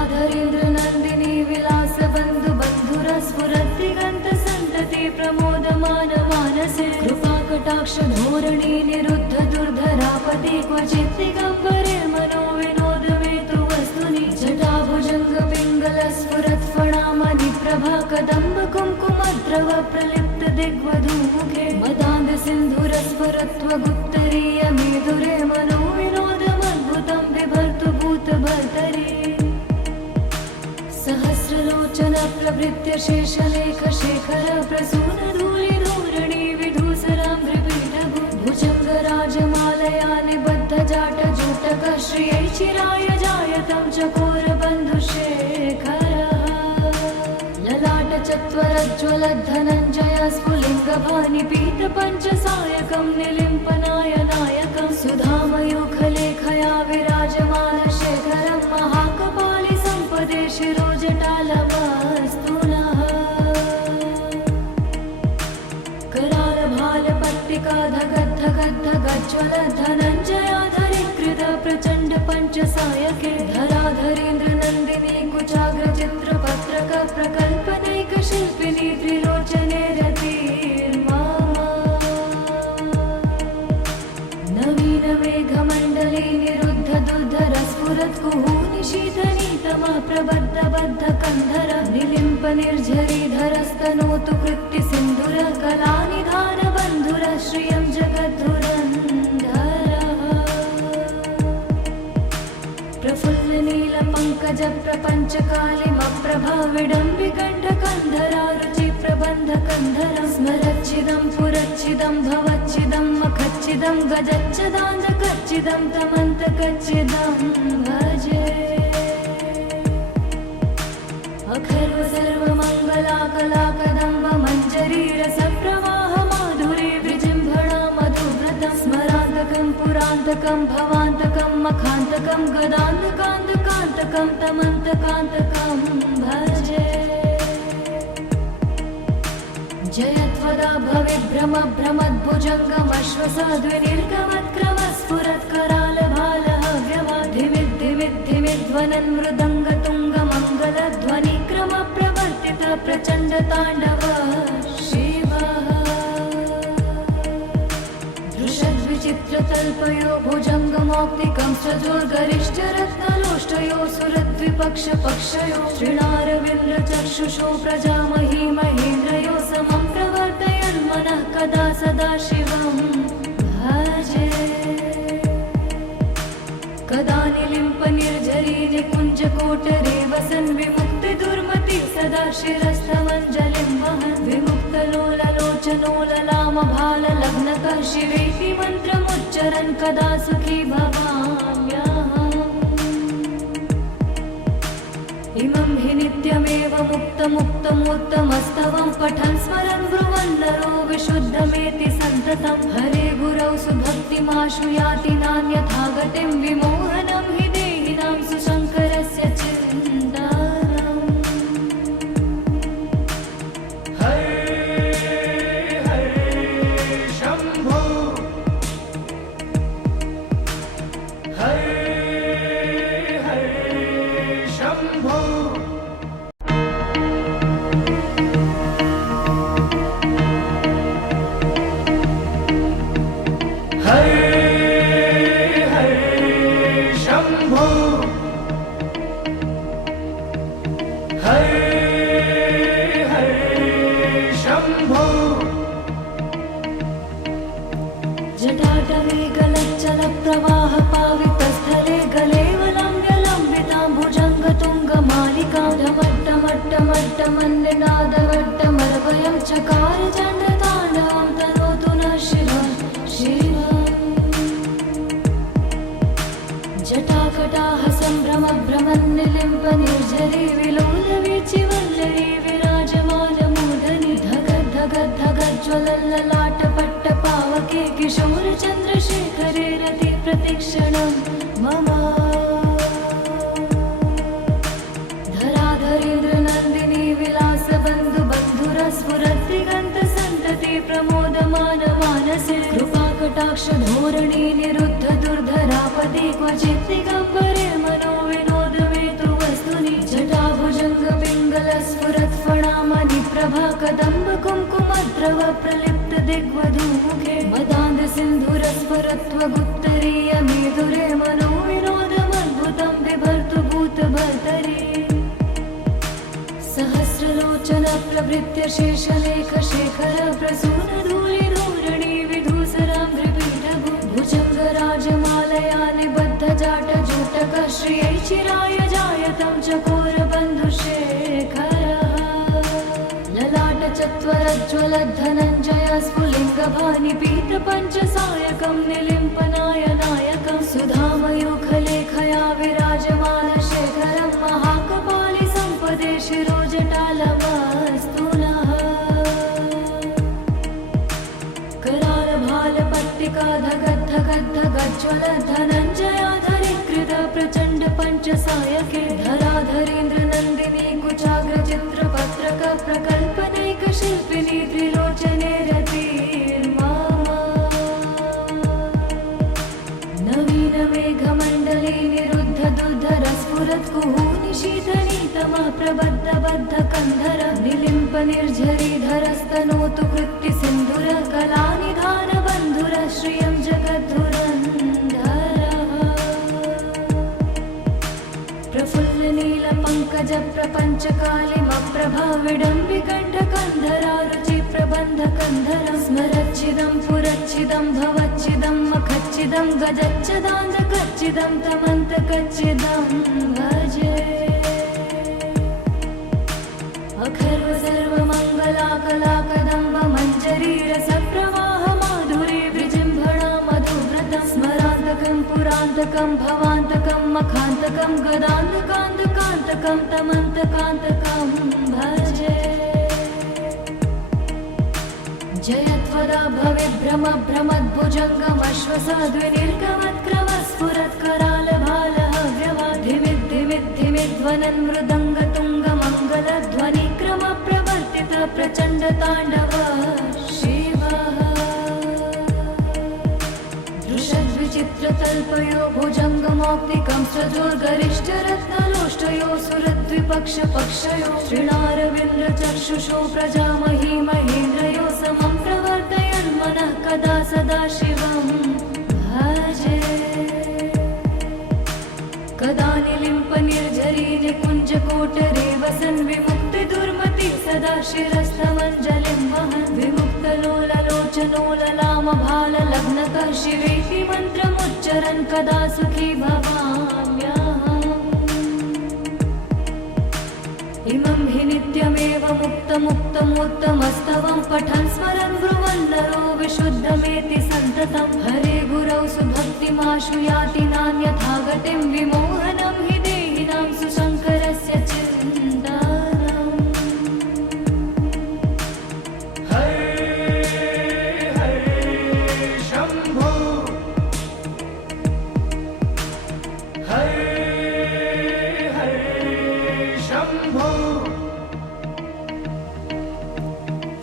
धराधरेन्द्रनन्दिनी विलासबन्धुबन्धुरस्फुरद्दिगन्तसन्तति प्रमोदमानमानसे कृपाकटाक्षधोरणी निरुद्ध दुर्धरापति क्वचित् दिगम्बरे मनो विनोदमेतु वस्तुनि जटाभुजङ्गपिङ्गलस्फुरत्फणामणिप्रभा कदम्बकुङ्कुमद्रव प्रलिप्त दिग्वधूमुखे मदान्दसिन्धुरस्फुरत्वगुप्तरीयमेधुरे मनो विनोदमद्भुतं बिभर्तु भूतभर्तरि सहस्रलोचन प्रभृत्य शेषलेखशेखर प्रसूनधूलिधूरणि विधूसराम्भ्रिपीठभु भुजङ्गराजमालया निबद्धजाटजूटकः श्रियै चिराय जायतं चकोरबन्धुशेखरः ललाटचत्वरज्ज्वलद्धनञ्जय स्फुलिङ्गभानिपीतपञ्चसायकं निलिम्पनाय नायकं सुधामयूखलेखया विराजमानशेखरं महाकपालि सम्पदे शिरोजटालमस्तु नः करालभालपट्टिका धगद्धगद्धगज्ज्वलधनञ्जयाधरीकृत प्रचण्ड पञ्चसायके धराधरेन्द्रनन्दिनी कुचाग्रचित्रपत्रक प्रकल्पनैकशिल्पिनी त्रिलोचने रतिर्मा नवीनमेघमण्डले निरुद्ध दुर्धरस्फुरत्कुहूनि शीतनीतमा प्रबद्धबद्धकन्धर निलिम्पनिर्झरीधरस्तनोतु कृत्तिसिन्धुर कलानिधानबन्धुर श्रियं जगद्धुरन्धरः प्रफुल्लनीलपङ्कजप्रपञ्चकालिमप्रभा विडम्बिकण्ठकन्धरा रुचिप्रबन्धकन्धरं स्मरच्चिदं पुरच्चिदं भवच्चिदं मखच्चिदं गजच्चदान्तकच्चिदं तमन्तकच्चिदं भजे अखर्व सर्वमङ्गलाकलाकदम्ब मञ्जरी रसप्रवाह माधुरी विजृम्भणा मधुव्रतं स्मरान्तकं पुरान्तकं भवान्तकं मखान्तकं गदान्तकान्तकान्तकं तमन्तकान्तकं भजे जयत्वदा भवेद्भ्रमभ्रमद्भुजङ्गमश्वसाद्विनिर्गमत्क्रमस्फुरत्करालभालहव्यवाधिमिद्धिमिद्धिमिध्वनन् मृदङ्गतुङ्गमङ्गलध्वनिक्रमप्रवर्तित प्रचण्डताण्डव शिवः दृशद्विचित्र विचित्रतल्पयो भुजङ्गमौक्तिकं सजोर्गरिष्ठरत्नलोष्टयो सुरद्विपक्षपक्षयो श्रीणारविन्द्रचक्षुषो प्रजामही महेन्द्रयो समं प्रवर्तयन्मनः कदा सदा शिवं भजे कदा निलिम्पनिर्झरी निकुञ्जकोटरे वसन् विमुक्तिदुर्मति सदा शिरस्थमञ्जलिं वहन् विमुक्तलोललोचनो ललामभाललग्नकः शिवेति मन्त्रमुच्चरन् कदा सुखी भवाम्यहम् इमं हि नित्यमेव मुक्तमुत्तमस्तवं पठन् स्मरन् ब्रुवन् नरो विशुद्धमेति सन्ततं हरे गुरौ सुभक्तिमाशु याति नान्यथा गतिं विमोहनं हि देहिनां सुशङ्करस्य चिन्तनम् हरे हरे शम्भो हरे हरे शम्भो हरे हरे शम्भो हरे हरे शम्भो जटाटवे गलच्चलप्रवाह पावितस्थले गलेवलम्ब्यलम्बितां भुजङ्गतुङ्गमालिकां ढमट्टमट्टमट्टमन्निनादवट्टमर्वयं चकार चण्डताण्डवं तनोतु नः शिवं शिवम् जटाकटाः सम्भ्रमभ्रमन्निलिम्पनिर्झरी विलोलवीचिवल्लरी विराजमानमूर्धनि धगद्धगद्धगज्ज्वलल्ललाटपट्टपावके किशोरचन्द्रशेखरे रति प्रतिक्षणं मम धराधरेन्द्रनन्दिनी विलासबन्धुबन्धुरस्फुरद्दिगन्तसन्तति प्रमोदमानमानसे कृपाकटाक्षधोरणी निरुद्ध दुर्धरापदि क्वचित् दिगम्बरे मनो विनोदमेतु वस्तुनि जटाभुजङ्गपिङ्गलस्फुरत्फणामणि प्रभा कदम्ब कुङ्कुमद्रव प्रलिप्त दिग्वधूमुखे मदान्धसिन्धुरस्फुरत्वगुत्तरीयमेधुरे मनो विनोदमद्भुतं बिभर्तु भूतभर्तरि सहस्रलोचन प्रभृत्य शेषलेखशेखर प्रसूनधूलिधूरणि विधूसराङ्घ्रिपीठभु भुजङ्गराजमालया निबद्धजाटजूटकः श्रियै चिराय जायतं चकोरबन्धुशेखरः ललाटचत्वरज्ज्वलद्धनञ्जय स्फुलिङ्गभानिपीतपञ्चसायकं निलिम्पनाय नायकं सुधामयूखलेखया विराजमानशेखरं महाकपालि सम्पदे शिरोजटालमस्तु नः करालभालपट्टिका धगद्धगद्धगज्ज्वलधनञ्जयाधरीकृत प्रचण्ड पञ्चसायके धराधरेन्द्रनन्दिनी कुचाग्रचित्रपत्रक प्रकल्पनैकशिल्पिनी त्रिलोचने रतिर्मम नवीनमेघमण्डले निरुद्ध दुर्धरस्फुरत्कुहूनि शीतनीतमः प्रबद्धबद्धकन्धर निलिम्पनिर्झरीधरस्तनोतु कृत्तिसिन्धुर कलानिधानबन्धुर श्रियं जगद्धुरन्धरः प्रफुल्लनीलपङ्कजप्रपञ्चकालिमप्रभा विडम्बिकण्ठकन्धरा रुचिप्रबन्धकन्धरं स्मरच्छिदं पुरच्छिदं भवच्छिदं मखच्छिदं गजच्छदान्धकच्छिदं तमन्तकच्छिदं भजे अखर्व सर्वमङ्गलाकलाकदम्ब मञ्जरीरसप्रवाह माधुरी विजृम्भणा मधुव्रतं स्मरान्तकं पुरान्तकं भवान्तकं मखान्तकं गदान्तकान्तकान्तकं तमन्तकान्तकं भजे जयत्वदा भवेभ्रमभ्रमद्भुजङ्गमश्वसाद्विनिर्गमत्करालभालहव्यवाधिमिद्धिमिद्धिमिध्वनन् मृदङ्गतुङ्गमङ्गलध्वनिक्रमप्रवर्तित प्रचण्डताण्डव शिवः दृशद्विचित्रतल्पयो भुजङ्गमौक्तिकं सजोर्गरिष्ठरत्नलोष्टयो सुरद्विपक्षपक्षयो श्रीणारविन्द्रचक्षुषो प्रजामही महेन्द्रयो समं प्रवर्तयन्मनः कदा सदा शिवं कुञ्जकोटरे वसन् विमुक्तिदुर्मति सदा शिरस्थमञ्जलिं वहन् विमुक्तलोललोचनो ललामभाललग्नतः शिवेति मन्त्रमुच्चरन् कदा सुखी भवाम्यहम् इमं हि नित्यमेव मुक्तमुक्तमोत्तमस्तवं पठन् स्मरन् ब्रुवन् नरो विशुद्धमेति सन्ततं हरे गुरौ सुभक्तिमाशु याति नान्यथा गतिं विमोहनं हि देहिनां सुशङ्करस्य चिन्तनम् हरे हरे शम्भो हरे हरे शम्भो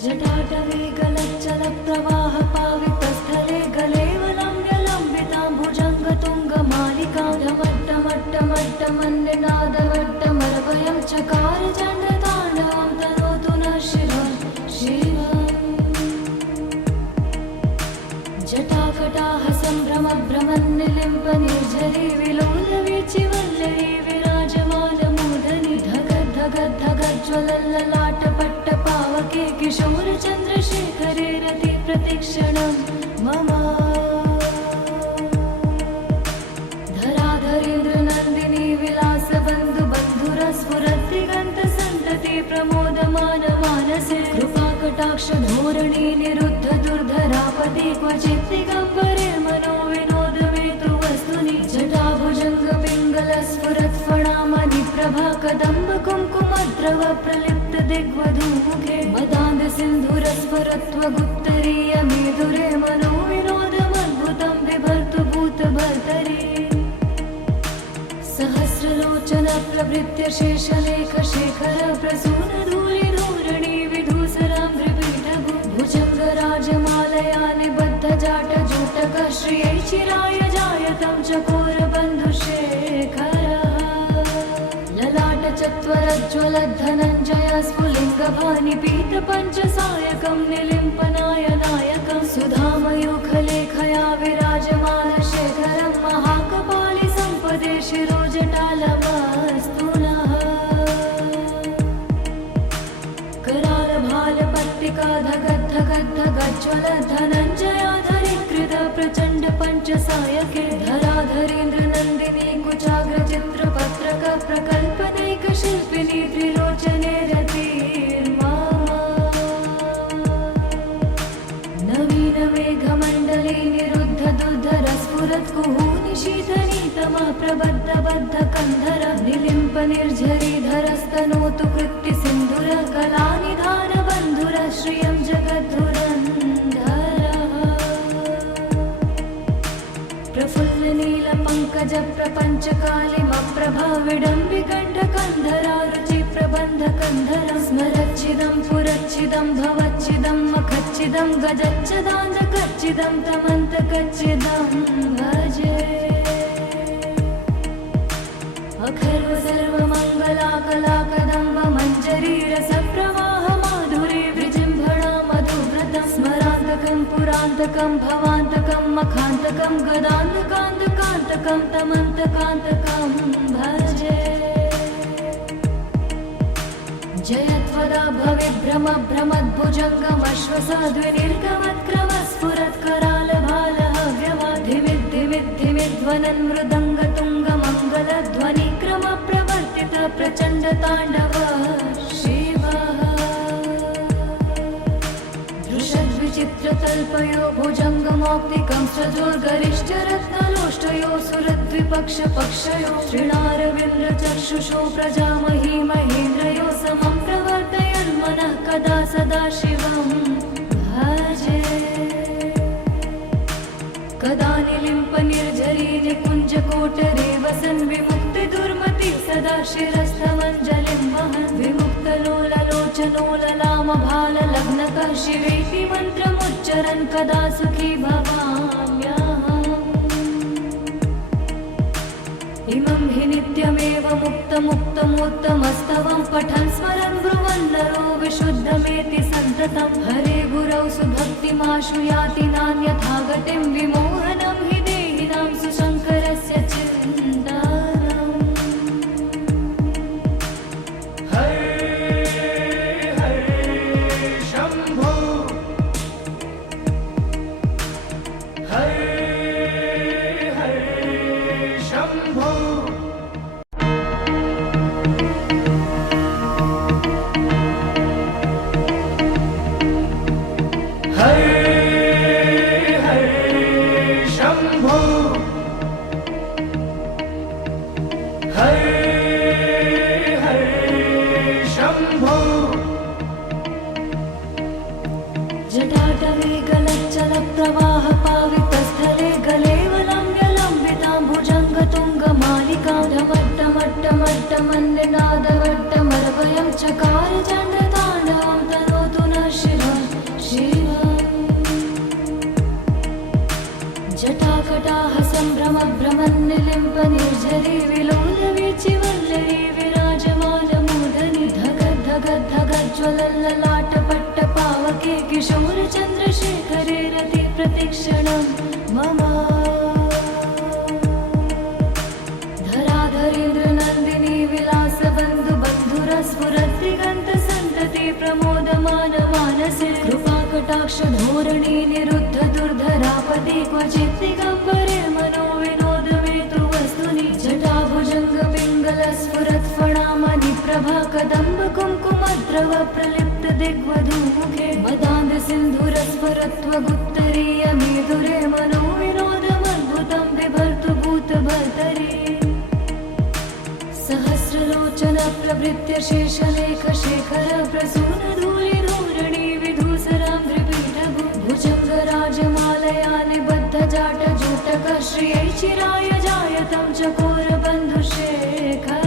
जटाटवे गलच्चलप्रवाहपावितस्थले गलेवलम्ब्यलम्बितां भुजङ्गतुङ्गमालिकां ढमट्टमट्टमट्टमन्निनादवट्टमरवयं चकार चण्डताण्डवं तनोतु नः शिवं शिवम् जटाकटाः सम्भ्रमभ्रमन्निलिम्पनिर्झरी विलोलवीचिवल्लरी विराजमानमूर्धनि धगद्धगद्धगज्ज्वलल्ललाटपट्टपावके किशोरचन्द्रशेखरे रति प्रतिक्षणं मम धराधरेन्द्रनन्दिनी विलासबन्धुबन्धुरस्फुरद्दिगन्तसन्तति प्रमोदमानमानसे कृपाकटाक्षधोरणी निरुद्ध दुर्धरापदि क्वचित् दिगम्बरे मनो विनोदमेतु वस्तुनि जटाभुजङ्गपिङ्गलस्फुरत्फणामणिप्रभा कदम्ब कुङ्कुमद्रव प्रलिप्त दिग्वधूमुखे मदान्दसिन्धुरस्फुरत्वगुप्तरीयमेधुरे मनो विनोदमद्भुतं बिभर्तु भूतभर्तरि सहस्रलोचन प्रभृत्य शेषलेखशेखर प्रसूनधूलिधूरणि विधूसरां त्रिपीठभु भुजङ्गराजमालया निबद्धजाटजूटक श्रियै चिराय जायतं चकोरबन्धुशेखर ललाटचत्वरज्ज्वलद्धनञ्जय स्फुलिङ्गभानिपीतपञ्चसायकं निलिम्पनायनायकं सुधामयूखलेखया विराजमानशेखरं महाकपालि सम्पदे शिरोजटालमस्तु नः करालभालपट्टिका धगद्धगद्धगज्ज्वलद्धनञ्जयाधरीकृत प्रचण्ड पञ्चसायके धराधरेन्द्रनन्दिनी कुचाग्रचित्रपत्रक प्रकल्पनैकशिल्पिनी त्रिलोचने रतिर्मा नवीनमेघमण्डले निरुद्ध दुर्धरस्फुरत्कुहूनि शीतनीतमः प्रबद्धबद्धकन्धर निलिम्पनिर्झरीधरस्तनोतु कृत्तिसिन्धुर कलानिधानबन्धुर श्रियं जगद्धुरन्धरः प्रफुल्लनीलपङ्कजप्रपञ्चकालिमप्रभा विडम्बिकण्ठकन्धरा रुचिप्रबन्धकन्धरं स्मरच्चिदं पुरच्चिदं भवच्चिदं मखच्चिदं गजच्चदान्तकच्चिदं तमन्तकच्चिदं भजे अखर्व सर्वमङ्गलाकलाकदम्ब मञ्जरीरसप्रवाह माधुरी विजृम्भणा मधुव्रतं स्मरान्तकं पुरान्तकं भवान्तकं मखान्तकं गदान्तकान्तकान्तकं तमन्तकान्तकं भजे जयत्वदा भविभ्रमभ्रमद्भुजङ्गमश्वसाद्विनिर्गमत्करालभालहव्यमाधिमिद्धिमिद्धिमिध्वनन् मृदङ्गतुङ्गमङ्गलध्वनिक्रमप्रवर्तित प्रचण्डताण्डव शिवः दृशद्विचित्रतल्पयो भुजङ्गमौक्तिकं सजोर्गरिष्ठरत्नलोष्टयो सुरद्विपक्षपक्षयो श्रीणारविन्द्रचक्षुषो प्रजामही महेन्द्रयो समं प्रवर्तयन्मनः कदा सदा शिवं भजे कदा निलिम्पनिर्झरी निकुञ्जकोटरे वसन् विमुक्तिदुर्मति सदा शिरस्थमञ्जलिं वहन् विमुक्तलोललोचनो ललामभाललग्नतः शिवेति मन्त्रमुच्चरन् कदा सुखी भवाम्यहम् इमं हि नित्यमेव मुक्तमुक्तमोत्तमस्तवं पठन् स्मरन् ब्रुवन् नरो विशुद्धमेति सन्ततं हरे गुरौ सुभक्तिमाशु याति नान्यथा गतिं विमोहनं हि देहिनां सुशङ्करस्य चिन्तनम् प्रतीक्षणं मम धराधरेन्द्रनन्दिनी विलासबन्धुबन्धुरस्फुरद्दिगन्तसन्तति प्रमोदमान मानसे कृपाकटाक्षधोरणी निरुद्ध दुर्धरापदे क्वचित् दिगम्बरे मनोविनोदमेतु वस्तुनि जटाभुजङ्गपिङ्गलस्फुरत्फणामणिप्रभा कदम्ब कुङ्कुमद्रव प्रलिप्त दिग्वधूमुखे मदान्दसिन्धुरस्फुरत्वगुत्तरीयमेधुरे मनोविनोदमद्भुतं बिभर्तु भूतभर्तरि सहस्रलोचन प्रभृत्य शेषलेखशेखर प्रसूनधूलिधूरणि विधूसराङ्घ्रिपीठभु भुजङ्गराजमालया निबद्धजाटजूटक श्रियै चिराय जायतं चकोरबन्धुशेखरः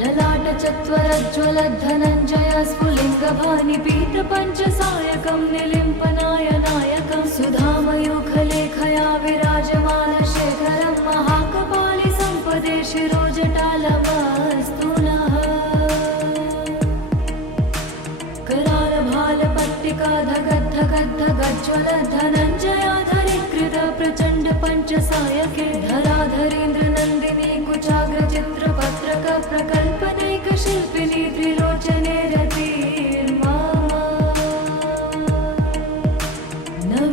ललाटचत्वरज्ज्वलद्धनञ्जय स्फुलिङ्गभानिपीतपञ्चसायकं निलिम्पनायनायकं सुधामयूखलेखया विराजमानशेखरं महाकपालि सम्पदे शिरोजटालमस्तु नः करालभालपट्टिका धगद्धगद्धगज्ज्वलद्धनञ्जयाधरीकृत प्रचण्ड पञ्चसायके धराधरेन्द्रनन्दिनी कुचाग्रचित्रपत्रक प्रकल्पनैकशिल्पिनी त्रिलोचने रतिर्मा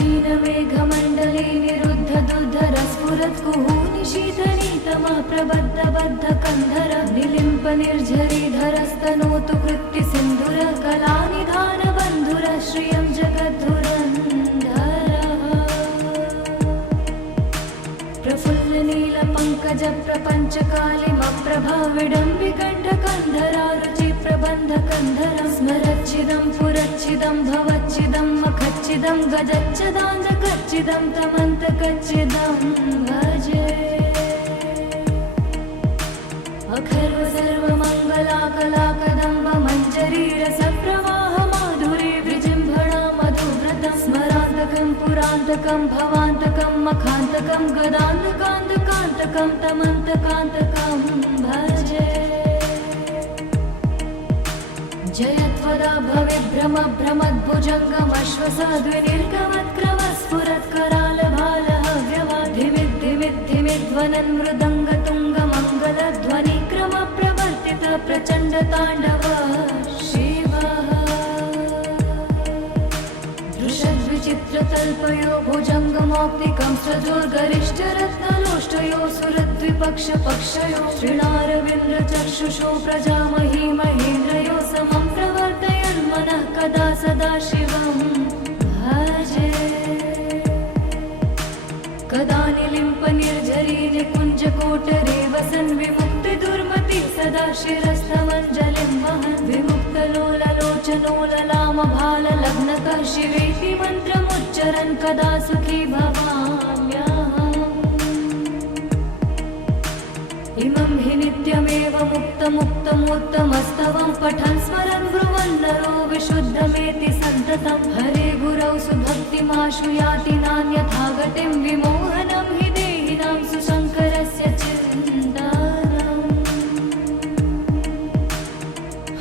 नवीनमेघमण्डले निरुद्ध दुर्धरस्फुरत्कुहूनि शीतनीतमः प्रबद्धबद्धकन्धर निलिम्प निर्झरीधरस्तनोतु कृत्तिसिन्धुर कलानिधानबन्धुर श्रियं जगद्धुरन्धरः प्रफुल्लनीलपङ्कजप्रपञ्चकालिमप्रभा विडम्बिकण्ठकन्धरा रुचिप्रबन्धकन्धरं स्मरच्छिदं पुरच्छिदं भवच्छिदं मखच्छिदं गजच्छदान्धकच्छिदं तमन्तकच्छिदं भजे अखर्व सर्वमङ्गलाकलाकदम्ब मञ्जरीरसप्रवाह माधुरी विजृम्भणा मधुव्रतं स्मरान्तकं पुरान्तकं भवान्तकं मखान्तकं गदान्तकान्तकान्तकं तमन्तकान्तकं भजे जयत्वदा भवेद्भ्रमभ्रमद्भुजङ्गमश्वसाद्विनिर्गमत्क्रमस्फुरत्करालभालः मृदङ्गतुङ्गमङ्गलध्वनिक्रमप्रवर्तित प्रचण्डताण्डवः शिवः दृशद्विचित्रतल्पयो भुजङ्गमौक्तिकं सजोर्गरिष्ठरत्नलोष्टयो सुरद्विपक्षपक्षयो श्रीणारविन्द्रचक्षुषो प्रजामही महेन्द्रयो समं प्रवर्तयन्मनः कदा सदा शिवं भजे कदा निलिम्प निर्झरी निकुञ्जकोटरे वसन् विमुक्तिदुर्मति सदा शिरस्थमञ्जलिं वहन् विमुक्तलोललोचनोललामभाललग्नकः शिवेति मन्त्रमुच्चरन् कदा सुखी भवाम्यहम् इमं हि नित्यमेव मुक्तमुक्तमोत्तमस्तवं पठन् स्मरन् ब्रुवन् नरो विशुद्धमेति सन्ततं हरे गुरौ सुभक्तिमाशु याति नान्यथा गतिं विमोहनं हि देहिनां सुशङ्करस्य चिन्तनम्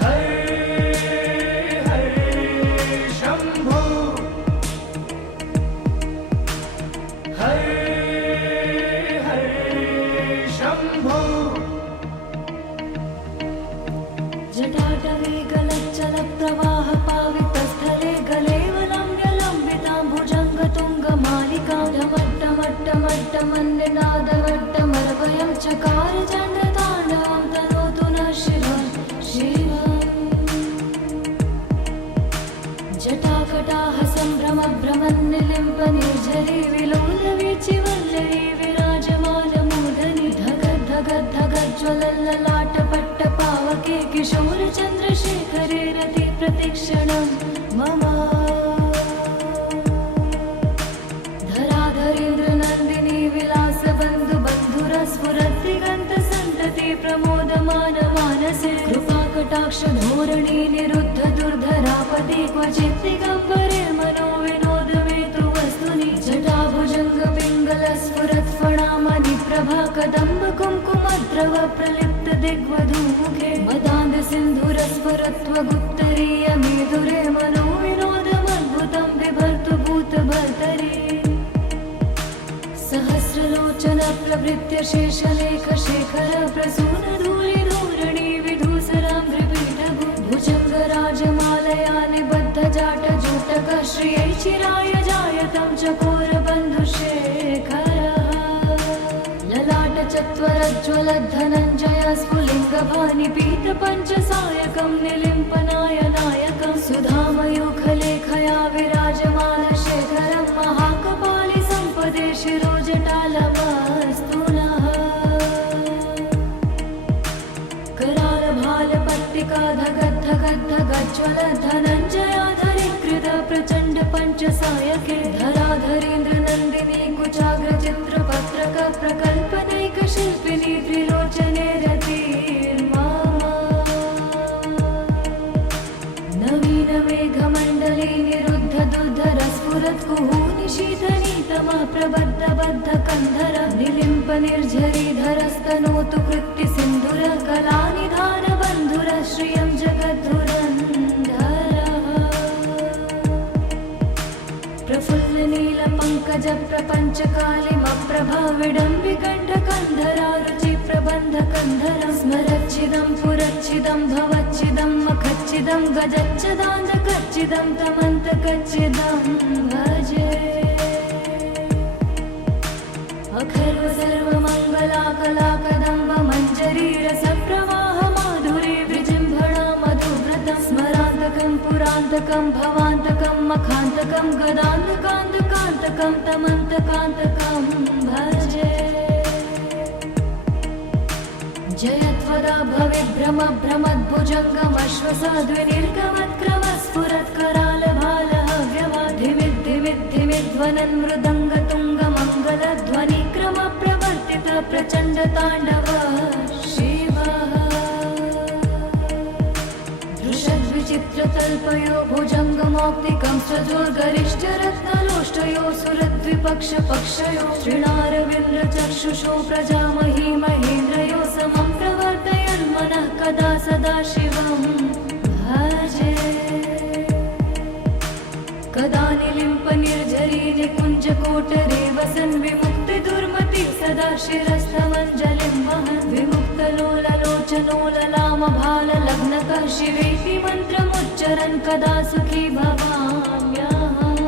हरे हरे शम्भो हरे हरे शम्भो जटाटवे गलच्चलप्रवाह पावितस्थले गलेवलम्ब्यलम्बितां भुजङ्गतुङ्गमालिकां ढमट्टमट्टमट्टमन्निनादमट्टमर्वयं चकार चण्डताण्डवं तनोतु नः शिवं शिवम् जटाकटाः सम्भ्रमभ्रमन्निलिम्प निर्झरी विलोलवीचिवल्लरी विराजमानमूर्धनि धगद्धगद्धगज्ज्वलल्ललाटपट्टपावके किशोरचन्द्रशेखरे रति प्रतीक्षणं मम धराधरेन्द्रनन्दिनी विलासबन्धुबन्धुरस्फुरद्दिगन्तसन्तति प्रमोदमान मानसे कृपाकटाक्षधोरणी निरुद्ध दुर्धरापदे क्वचित् दिगम्बरे मनोविनोदमेतु वस्तुनि जटाभुजङ्गपिङ्गलस्फुरत्फणामणिप्रभा कदम्ब कुङ्कुमद्रव प्रलिप्त दिग्वधूमुखे मदान्दसिन्धुरस्फुरत्वगुत्तरीयमेधुरे मनोविनोदमद्भुतं बिभर्तु भूतभर्तरि प्रभृत्य शेषलेखशेखर प्रसूनधूलिधूरणि विधूसराङ्घ्रिपीठभु भुजङ्गराजमालया निबद्धजाटजूटकः श्रियै चिराय जायतं चकोरबन्धुशेखरः ललाटचत्वरज्ज्वलद्धनञ्जय स्फुलिङ्गभानिपीतपञ्चसायकं निलिम्पनाय नायकं सुधामयूखलेखया विराजमानशेखरं महाकपालि सम्पदे शिरोजटालमस्तु नः करालभालपट्टिकाधगद्धगद्धगज्ज्वलधनञ्जयाधरीकृत प्रचण्ड पञ्चसायके धराधरेन्द्रनन्दिनी कुचाग्रचित्रपत्रक प्रकल्पनैकशिल्पिनी त्रिलोचने रतिर्मा नवीनमेघमण्डले निरुद्धदुद्धरस्फुरत्कुहूनिशीतनीतमः प्रबद्धबद्धकन्धर निलिम्प निर्झरीधरस्तनोतु कृत्तिसिन्धुर कलानिधानबन्धुर श्रियं जगद्धुरन्धरः प्रफुल्लनीलपङ्कज प्रपञ्चकालिमप्रभाविडम्बिकण्ठकन्धरा रुचिप्रबन्धकन्धरं स्मरच्छिदं पुरच्छिदं भवच्छिदं मखच्छिदं गजच्छदान्धकच्छिदं तमन्तकच्छिदं भजे अखर्व सर्वमङ्गलाकलाकदम्ब मञ्जरीरसप्रवाह माधुरी विजृम्भणा मधुव्रतं स्मरान्तकं पुरान्तकं भवान्तकं मखान्तकं गदान्तकान्तकान्तकं तमन्तकान्तकं भजे जयत्वदा भविभ्रम भ्रमद्भुजङ्गमश्वसाद्विनिर्गमत्क्रमस्फुरत्करालभालहव्यवाधिमिद्धिमिद्धिमिध्वनन् मृदङ्गतुङ्गमङ्गलध्वनिक्रम प्रवर्तित प्रचण्डताण्डव शिवः दृशद्विचित्रतल्पयो भुजङ्गमौक्तिकं स्वजोर्गरिष्ठरत्नलोष्टयो सुरद्विपक्षपक्षयो श्रीणारविन्द्रचक्षुषो प्रजामही महेन्द्रयो समं प्रवर्तयन्मनः कदा सदा शिवं भजे कदा निलिम्प निर्झरी निकुञ्जकोटरे वसन् विमुक्तिदुर्मति सदा शिरस्थमञ्जलिं वहन् विमुक्तलोललोचनोललामभाललग्नकः शिवेति मन्त्रमुच्चरन् कदा सुखी भवाम्यहम्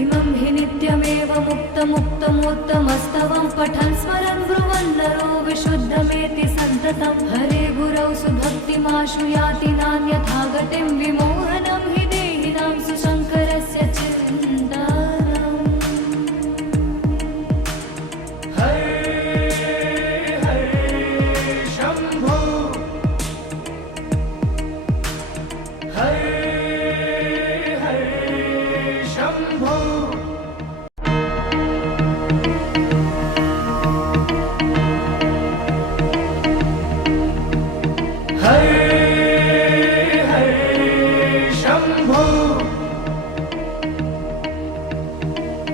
इमं हि नित्यमेव मुक्तमुक्तमोत्तमस्तवं पठन् स्मरन् ब्रुवन् नरो विशुद्धमेति सन्ततं हरे गुरौ सुभक्तिमाशु याति नान्यथा गतिं विमोहनं हि देहिनां सुशङ्करस्य चिन्तनम् हरे हरे शम्भो हरे हरे शम्भो हरे हरे शम्भो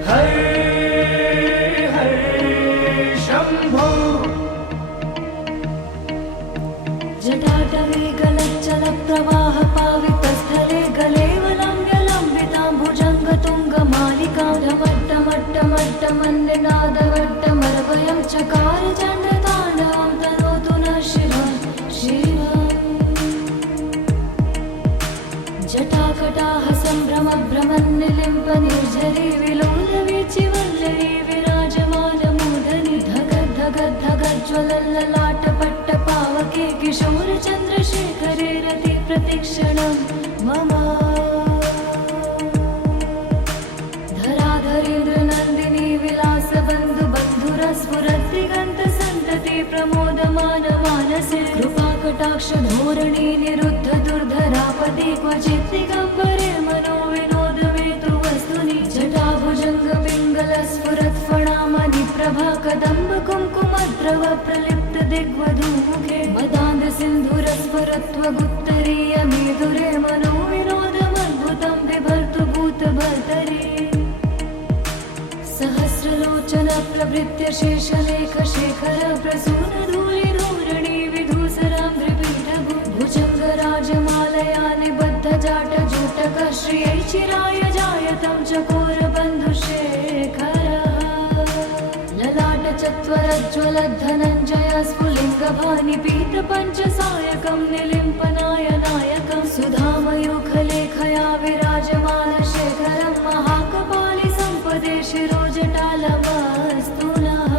हरे हरे शम्भो जटाटवे गलच्चलप्रवाह पावितस्थले गलेवलम्ब्यलम्बितां भुजङ्गतुङ्गमालिकां ढमट्टमट्टमट्टमन्निनादवट्टमर्वयं चकार चण्डताण्डवं तनोतु नः शिवं शिवम् जटाकटाः सम्भ्रमभ्रमन्निलिम्प निर्झरी विलोलवीचिवल्लरी विराजमानमूर्धनि धगद्धगद्धगज्ज्वलल्ललाटपट्टपावके किशोरचन्द्रशेखरे रति प्रतिक्षणं मम धराधरेन्द्रनन्दिनी विलासबन्धुबन्धुरस्फुरद्दिगन्तसन्तति प्रमोदमानमानसे कृपाकटाक्षधोरणी निरुद्ध दुर्धरापदि क्वचित् दिगम्बरे मनो विनोदमेतु वस्तुनि जटाभुजङ्गपिङ्गलस्फुरत्फणामणि प्रभा कदम्ब कुङ्कुमद्रव प्रलिप्त दिग्वधूमुखे मदान्ध सिन्धुरस्फुरत्वगुत्तरीयमेधुरे मनो विनोदमद्भुतं बिभर्तु भूतभर्तरि सहस्रलोचन प्रभृत्य शेषलेखशेखर प्रसूनधूलिधूरणि विधूसराङ्घ्रिपीठभु भुजङ्गराजमालया निबद्धजाटजूटकः श्रियै चिराय जायतं चकोरबन्धुशेखरः चत्वरज्ज्वलद्धनञ्जय स्फुलिङ्गभानि पीतपञ्चसायकं निलिम्पनाय नायकं सुधामयूखलेखया विराजमानशेखरं महाकपालि सम्पदे शिरोजटालमस्तु नः।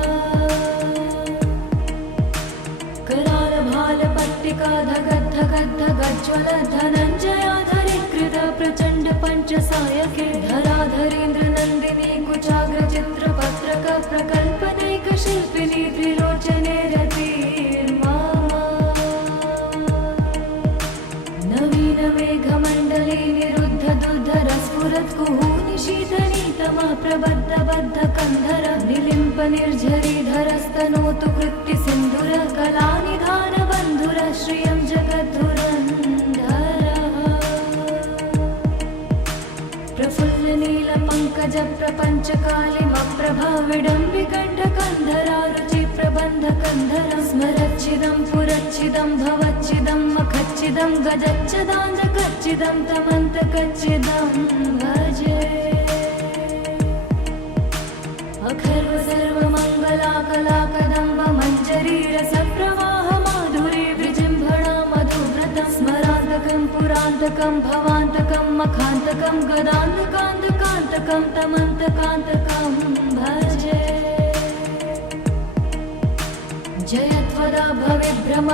करालभालपट्टिकाधगद्धगद्धगज्ज्वलद्धनञ्जयाधरीकृत प्रचण्ड पञ्चसायके धराधरेन्द्र नन्दिनी कुचाग्रचित्रपत्रक प्रकल्पनैकशिल्पिनी त्रिलोचने रतिर्मा नवीन मेघमण्डले निरुद्ध दुर्धरस्फुरत्कुहूनि शीतनीतमा प्रबद्ध बद्ध कन्धर निलिम्प निर्झरीधरस्तनोतु कृत्ति सिन्धुर कलानिधान बन्धुर श्रियं जगद्धुरन्धरः प्रफुल्ल नील पङ्कज प्रपञ्चकालिमप्रभा विडम्बिकण्ठकन्धरा रुचि प्रबन्ध कन्धरं स्मरच्चिदं पुरच्चिदं भवच्चिदं मखच्चिदं गजच्चदान्धकच्चिदं तमन्तकच्चिदं भजे अखर्व सर्वमङ्गलाकलाकदम्ब मञ्जरी रसप्रवाह माधुरी विजृम्भणा मधुव्रतं स्मरान्तकं पुरान्तकं भवान्तकं मखान्तकं गदान्तकान्तकान्तकं तमन्तकान्तकं भजे जयत्वदा भविभ्रम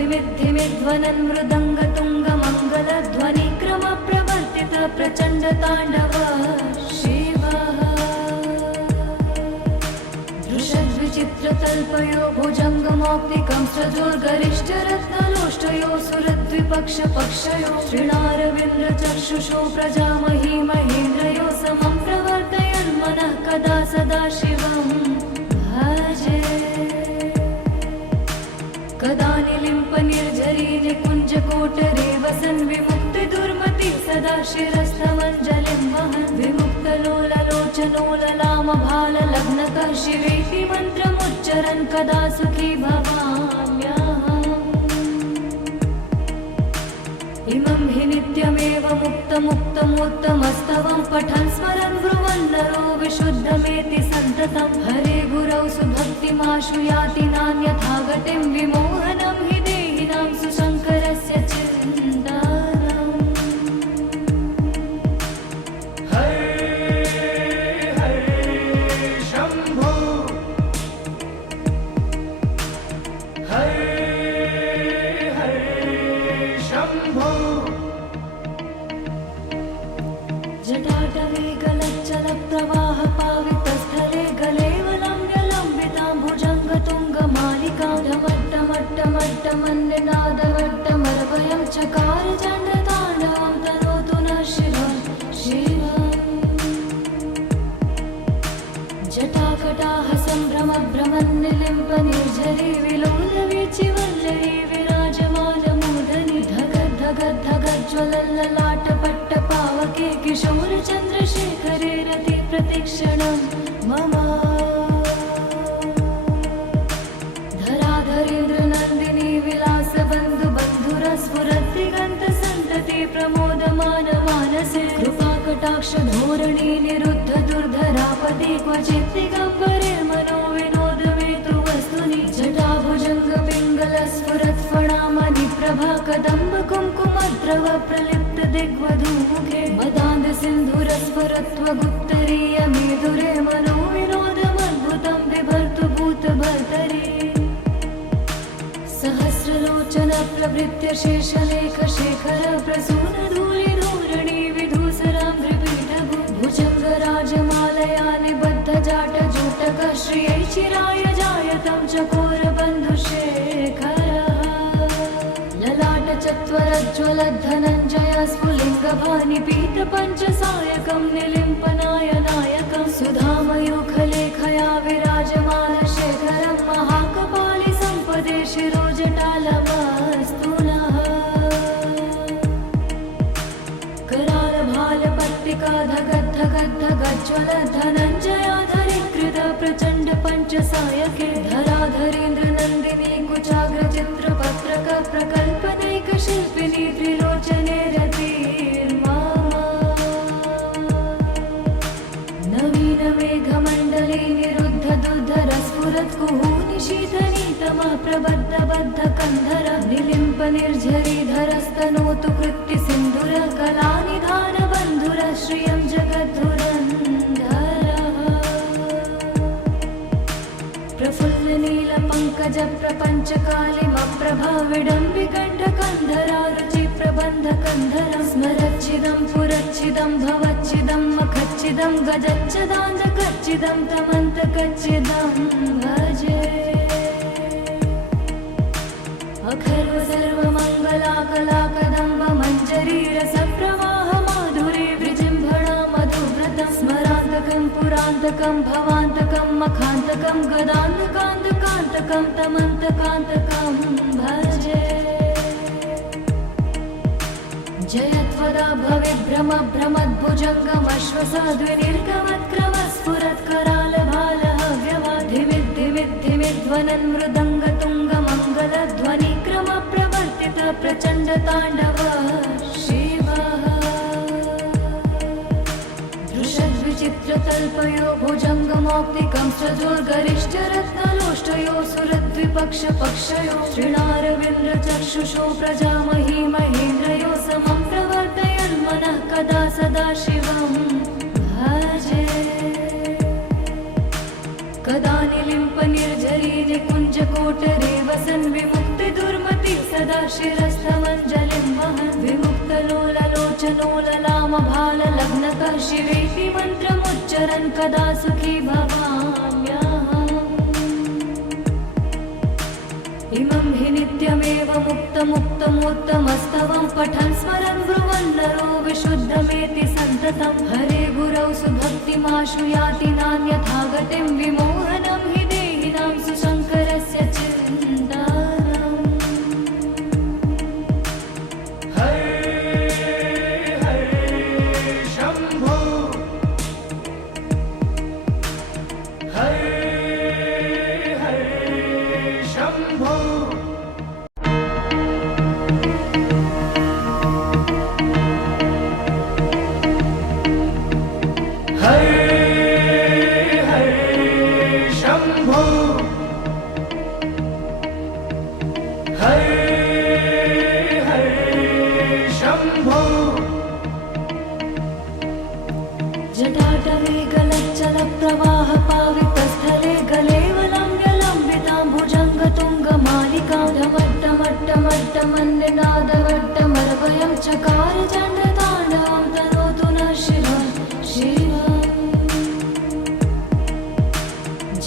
भ्रमद्भुजङ्गमश्वसाद्विनिर्गमत्करालभालहव्यवाधिमिद्धिमिद्धिमिध्वनन् मृदङ्गतुङ्गमङ्गलध्वनिक्रम प्रवर्तित प्रचण्ड ताण्डव शिवः दृशद्विचित्रतल्पयो भुजङ्गमौक्तिकं सजोर्गरिष्ठरत्नलोष्टयो सुरद्विपक्षपक्षयो श्रीणारविन्द्रचक्षुषो प्रजामही महेन्द्रयो समं प्रवर्तयन्मनः कदा सदा शिवं भजे कदा निलिम्प निर्झरी निकुञ्जकोटरे वसन् विमुक्तिदुर्मति सदा शिरस्थमञ्जलिं वहन् विमुक्तलोललोचनोललामभाललग्नतः शिवेति मन्त्रमुच्चरन् कदा सुखी भवाम्यहम् इमं हि नित्यमेव मुक्तमुक्तमोत्तमस्तवं पठन् स्मरन् ब्रुवन् नरो विशुद्धमेति सन्ततं हरे गुरौ सुभक्तिमाशु याति नान्यथा गतिं विमोहनं हि देहिनां सुशङ्करस्य चिन्तनम् हरे हरे शम्भो हरे हरे शम्भो जटाटवे गलच्चलप्रवाहपावितस्थले गलेवलम्ब्यलम्बितां भुजङ्गतुङ्गमालिकां ढमट्टमट्टमट्टमन्निनादवट्टमर्वयं चकार चण्डताण्डवं तनोतु नः शिवं शिवम् जटाकटाह सम्भ्रमभ्रमन्निलिम्प निर्झरी विलोलवीचिवल्लरी विराजमानमूर्धनि धगद्धगद्धगज्ज्वलल्ललाटपट्टपावके किशोरचन्द्रशेखरे रति प्रतिक्षणं मम धराधरेन्द्र नन्दिनी विलासबन्धु बन्धुरस्फुरद्दिगन्तसन्तति प्रमोदमान मानसे कृपाकटाक्ष धोरणी निरुद्ध दुर्धरापदे क्वचित् दिगम्बरे मनो विनोदमेतु वस्तुनि जटाभुजङ्ग पिङ्गलस्फुरत्फणामणि प्रभा कदम्ब कुङ्कुमद्रव प्रलिप्त दिग्वधूमुखे मदान्ध सिन्धुरस्फुरत्वगुत्तरीय मेधुरे मनो विनोदमद्भुतं बिभर्तु भूतभर्तरि सहस्रलोचन प्रभृत्य शेषलेख शेखर प्रसून धूलि धूरणि विधूसरां त्रिपीठभु भुजङ्गराजमालया निबद्ध जाट जूटक श्रियै चिराय जायतं चकोर बन्धुशेखरः ललाट चत्वरज्ज्वलद्धनञ्जय स्फुलिङ्गभानि पीतपञ्चसायकं निलिम्पनाय नायकं सुधामयूखलेखया विराजमानशेखरं महाकपालि सम्पदे शिरोजटालमस्तु नः। करालभालपट्टिकाधगद्धगद्धगज्ज्वलद्धनञ्जयाधरीकृत प्रचण्ड पञ्चसायके धराधरेन्द्र नन्दिनी कुचाग्रचित्रपत्रक प्रकल्पनैकशिल्पिनी त्रिलोचने रतिर्मा निशीथनीतमः प्रबद्धबद्धकन्धर निलिम्प निर्झरीधरस्तनोतु कृत्तिसिन्धुरः कलानिधानबन्धुरः श्रियं जगद्धुरन्धरः प्रफुल्लनीलपङ्कजप्रपञ्चकालिमप्रभाविडम्बिकण्ठकन्धरा रुचिप्रबन्धकन्धरं स्मरच्चिदं पुरच्चिदं भवच्चिदं मखच्चिदं गजच्चदान्धकच्चिदं तमन्तकच्चिदं भजे अखर्व सर्वमङ्गलाकलाकदम्ब मञ्जरीरसप्रवाह माधुरी विजृम्भणा मधुव्रतं स्मरान्तकं पुरान्तकं भवान्तकं मखान्तकं गदान्तकान्तकान्तकं तमन्तकान्तकं भजे जयत्वदा भवेद्भ्रमद्भ्रमद्भुजङ्गमश्वसाद्विनिर्गमत्क्रमस्फुरत्करालभालः व्यवाधिमिद्धिमिद्ध्वनन्मृदङ्गतुङ्गमङ्गलध्वनिक्रमप्रवर्तित प्रचण्डताण्डवः शिवः दृशद्विचित्रतल्पयो भुजङ्गमौक्तिकं सजोर्गरिष्ठरत्नलोष्टयो सुरद्विपक्षपक्षयो श्रीणारविन्द्रचक्षुषो प्रजामही महेन्द्रयो समं प्रवर्तयन्मनः कदा सदा शिवं भजे कदा निलिम्प निर्झरी निकुञ्जकोटरे वसन् विमुक्तिदुर्मति सदा शिरस्थमञ्जलिं वहन् विमुक्तलोललोचनोललामभाललग्नकः शिवेति मन्त्रमुच्चरन् कदा सुखी भवाम्यहम् इमं हि नित्यमेव मुक्तमुक्तमोत्तमस्तवं पठन् स्मरन् ब्रुवन् नरो विशुद्धमेति सन्ततं हरे गुरौ सुभक्तिमाशु याति नान्यथा गतिं विमोहनं हि देहिनां सुशङ्करस्य चिन्तनम् हरे हरे शम्भो हरे हरे शम्भो हरे हरे शम्भो हरे हरे शम्भो जटाटवे गलच्चलप्रवाहपावितस्थले गलेवलम्ब्यलम्बितां भुजङ्गतुङ्गमालिकां ढमट्टमट्टमट्टमन्निनादवट्टमर्वयं चकार चण्डताण्डवं तनोतु नः शिवः शिवम्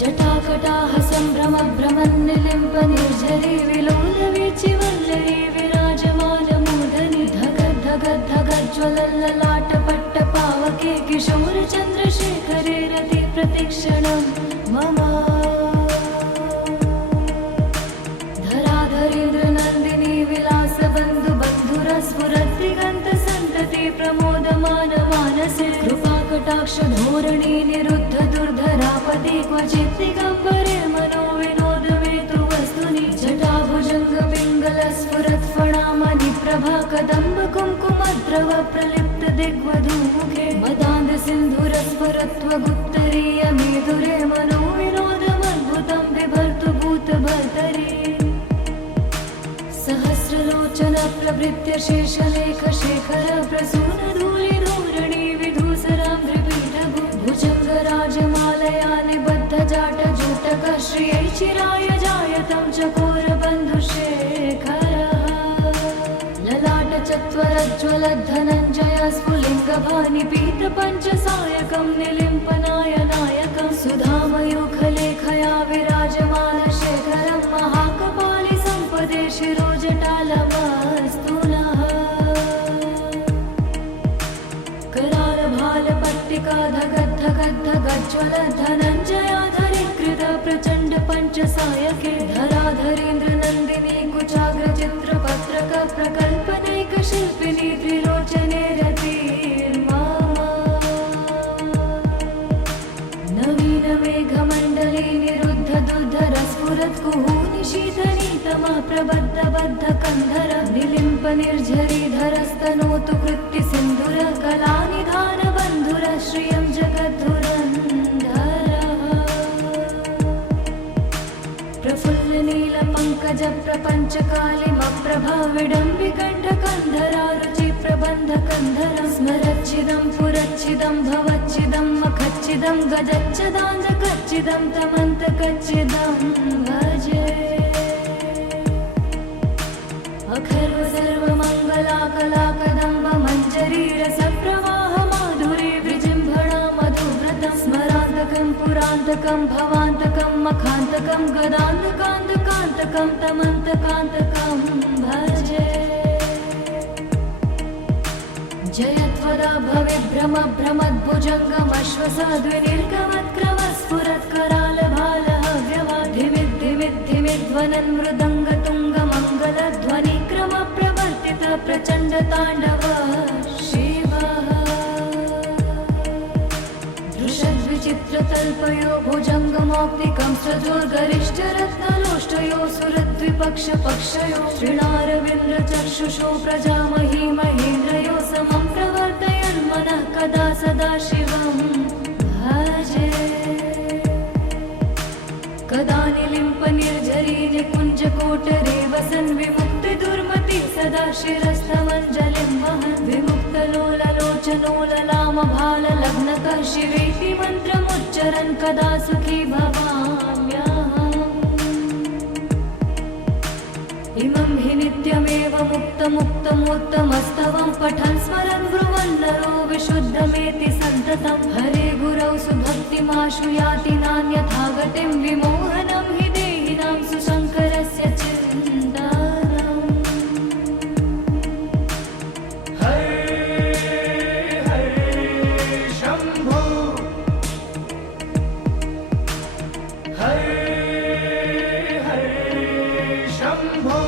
जटाकटाः सम्भ्रमभ्रमन्निलिम्प निर्झरी विलोलवीचिवल्लरी विराजमानमूर्धनि धगद्धगद्धगज्ज्वलल्ललाटपट्टपावके किशोरचन्द्रशेखरे रति प्रतिक्षणं मम धराधरेन्द्रनन्दिनी विलासबन्धुबन्धुरस्फुरद्दिगन्तसन्तति प्रमोदमानमानसे कृपाकटाक्षधोरणी निरुद्ध दुर्धरापदि क्वचित् दिगम्बरे मनो विनोदमेतु वस्तुनि जटाभुजङ्गपिङ्गलस्फुरत्फणामणिप्रभा कदम्ब कुङ्कुमद्रव प्रलिप्त दिग्वधूमुखे मदान्दसिन्धुरस्फुरत्वगुत्तरीयमेधुरे मनो विनोदमद्भुतं बिभर्तु भूतभर्तरि सहस्रलोचन प्रभृत्य शेषलेखशेखर प्रसूनधूलिधूरणि विधूसराम्भ्रिपीठभु भुजङ्गराजमालया निबद्धजाटजूटक श्रियै चिराय जायतं चकोरबन्धुशेखरः ललाटचत्वरज्ज्वलद्धनञ्जय स्फुलिङ्गभानिपीतपञ्चसायकं निलिम्पनायनायकं सुधामयूखलेखया विराजमानशेखरं महाकपालि सम्पदे शिरोजटालमस्तु नः करालभालपट्टिका धगद्धगद्धगज्ज्वलद्धनञ्जयाधरीकृत प्रचण्ड पञ्चसायके धराधरेन्द्रनन्दिनी कुचाग्रचित्रपत्रक प्रकल्पनैकशिल्पिनी त्रिलोचने रतिर्मा नवीनमेघमण्डले निरुद्ध दुर्धरस्फुरत्कुहूनिशीथनीतमः प्रबद्धबद्धकन्धर निलिम्प निर्झरीधरस्तनोतु कृत्तिसिन्धुरः कलानिधानबन्धुरः श्रियं जगद्धुरन्धरः प्रबन्धकन्धरं स्मरच्छिदं पुरच्छिदं भवच्छिदं मखच्छिदं गजच्छदाञ्जकच्छिदं तमन्तकच्छिदं भजे अखर्व सर्वमङ्गलाकलाकदम्ब मञ्जरीरसप्रवाह माधुरी विजृम्भणा मधुव्रतं स्मरान्तकं पुरान्तकं भवान्तकं मखान्तकं गदान्तकान्तकान्तकं तमन्तकान्तकं भजे जयत्वदा भवेद्भ्रमद्भ्रमद्भुजङ्गमश्वसाद्विनिर्गमत्क्रमस्फुरत्करालभालः व्यवाधिमिद्धिमिद्ध्वनन्मृदङ्गतुङ्गमङ्गलध्वनिक्रमप्रवर्तित प्रचण्डताण्डवः शिवः दृशद्विचित्रतल्पयो भुजङ्गमौक्तिकं सजोर्गरिष्ठरत्नलोष्टयो सुरद्विपक्षपक्षयो श्रीणारविन्द्रचक्षुषो प्रजामही महेन्द्रयो समं प्रवर्तयन् मनः कदा सदा शिवं भजे कदा निलिम्पनिर्झरी निकुञ्जकोटरे वसन् विमुक्तिदुर्मति सदा शिरस्थमञ्जलिं वहन् विमुक्तलोललोचनोललामभाललग्नकः शिवेति मन्त्रमुच्चरन् कदा सुखी भवाम्यहम् इमं हि नित्यमेव मुक्तमुक्तमोत्तमस्तवं पठन् स्मरन् ब्रुवन् नरो विशुद्धमेति सन्ततं हरे गुरौ सुभक्तिमाशु याति नान्यथा गतिं विमोहनं हि देहिनां सुशङ्करस्य चिन्तनम् हरे हरे शम्भो हरे हरे शम्भो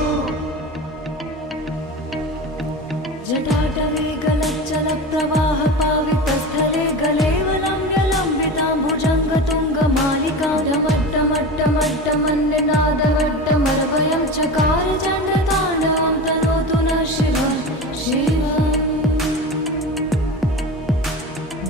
जटाटवे गलच्चलप्रवाह पावितस्थले गलेवलम्ब्यलम्बितां भुजङ्गतुङ्गमालिकां ढमट्टमट्टमट्टमन्निनादवट्टमर्वयं चकार चण्डताण्डवं तनोतु नः शिवं शिवम्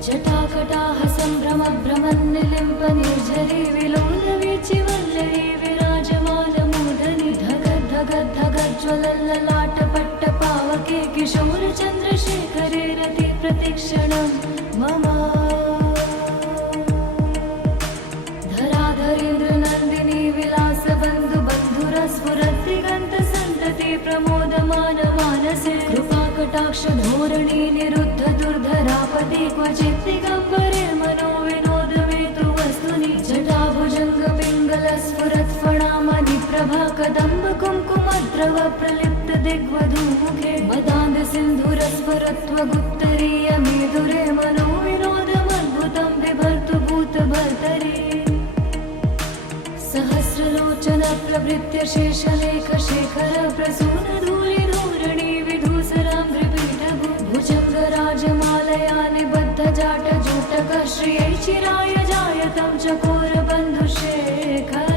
जटाकटाः सम्भ्रमभ्रमन्निलिम्पनिर्झरी विलोलवीचिवल्लरी विराजमानमूर्धनि धगद्धगद्धगज्ज्वलल्ललाटपट्टपावके किशोरचन्द्रशेखरे रति प्रतिक्षणं मम धराधरेन्द्रनन्दिनी विलासबन्धुबन्धुरस्फुरद्दिगन्तसन्तति प्रमोदमानमानसे कृपाकटाक्षधोरणी निरुद्ध दुर्धरापति क्वचित् दिगम्बरे मनो विनोदमेतु वस्तुनि जटाभुजङ्गपिङ्गलस्फुरत्फणामणिप्रभा कदम्बकुङ्कुमद्रव प्रलिप्त दिग्वधूमुखे मदान्दसिन्धुरस्फुरत्वगुप्तरीयमेधुरे मनो विनोदमद्भुतं बिभर्तु भूतभर्तरि सहस्रलोचन प्रभृत्य शेषलेखशेखर प्रसूनधूलिधूरणि विधूसराङ्घ्रिपीठभु भुजङ्गराजमालया निबद्धजाटजूटकः श्रियै चिराय जायतं चकोरबन्धुशेखरः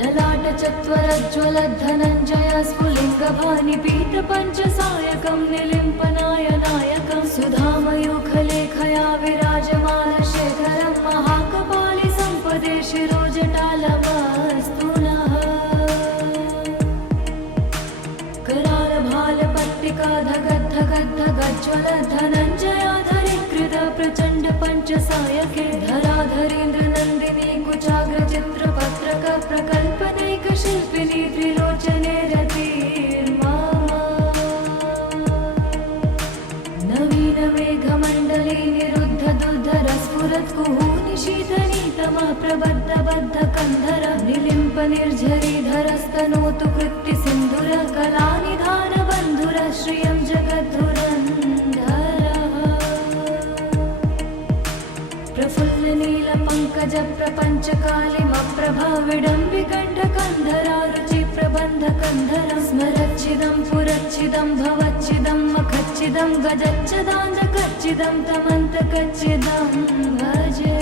ललाटचत्वरज्ज्वलद्धनञ्जय स्फुलिङ्गभानिपीतपञ्चसायकं निलिम्पनाय नायकं सुधामयूखलेखया विराजमानशेखरं महाकपालि सम्पदे शिरोजटालमस्तु नः करालभालपट्टिका धगद्धगद्धगज्ज्वलधनञ्जयाधरीकृत प्रचण्ड पञ्चसायके धराधरेन्द्रनन्दिनी कुचाग्रचित्रपत्रक प्रकल्पनैकशिल्पिनी त्रिलोचने रतिर्मम नवीनमेघमण्डले निरुद्ध दुर्धरस्फुरत्कुहूनि शीतनीतमः प्रबद्धबद्धकन्धर निलिम्पनिर्झरीधरस्तनोतु कृत्तिसिन्धुर कलानिधानबन्धुर श्रियं जगद्धुरन्धरः प्रफुल्लनीलपङ्कजप्रपञ्चकालिमप्रभा विडम्बिकण्ठकन्धरा रुचिप्रबन्धकन्धरं स्मरच्छिदं पुरच्छिदं भवच्छिदं मखच्छिदं गजच्छदाञ्जकच्छिदं तमन्तकच्छिदं भजे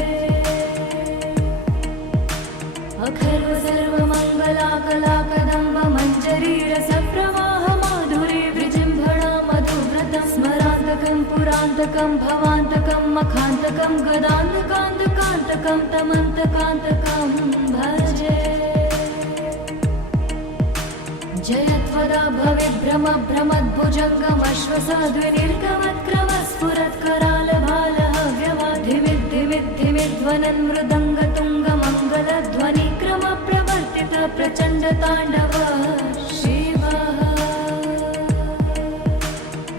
अखर्व सर्वमङ्गलाकलाकदम्ब मञ्जरीरसप्रवाह माधुरी विजृम्भणा मधुव्रतं स्मरान्तकं पुरान्तकं भवान्तकं मखान्तकं गदान्तकान्तकान्तकं तमन्तकान्तकं भजे जयत्वदा भविभ्रम भ्रमद्भुजङ्गमश्वसाद्विनिर्गमत्क्रमस्फुरत्करालभालहव्यवाधिमिद्धिमिद्धिमिध्वनन् मृदङ्गतुङ्गमङ्गलध्वनिक्रम प्रवर्तित प्रचण्ड ताण्डव शिवः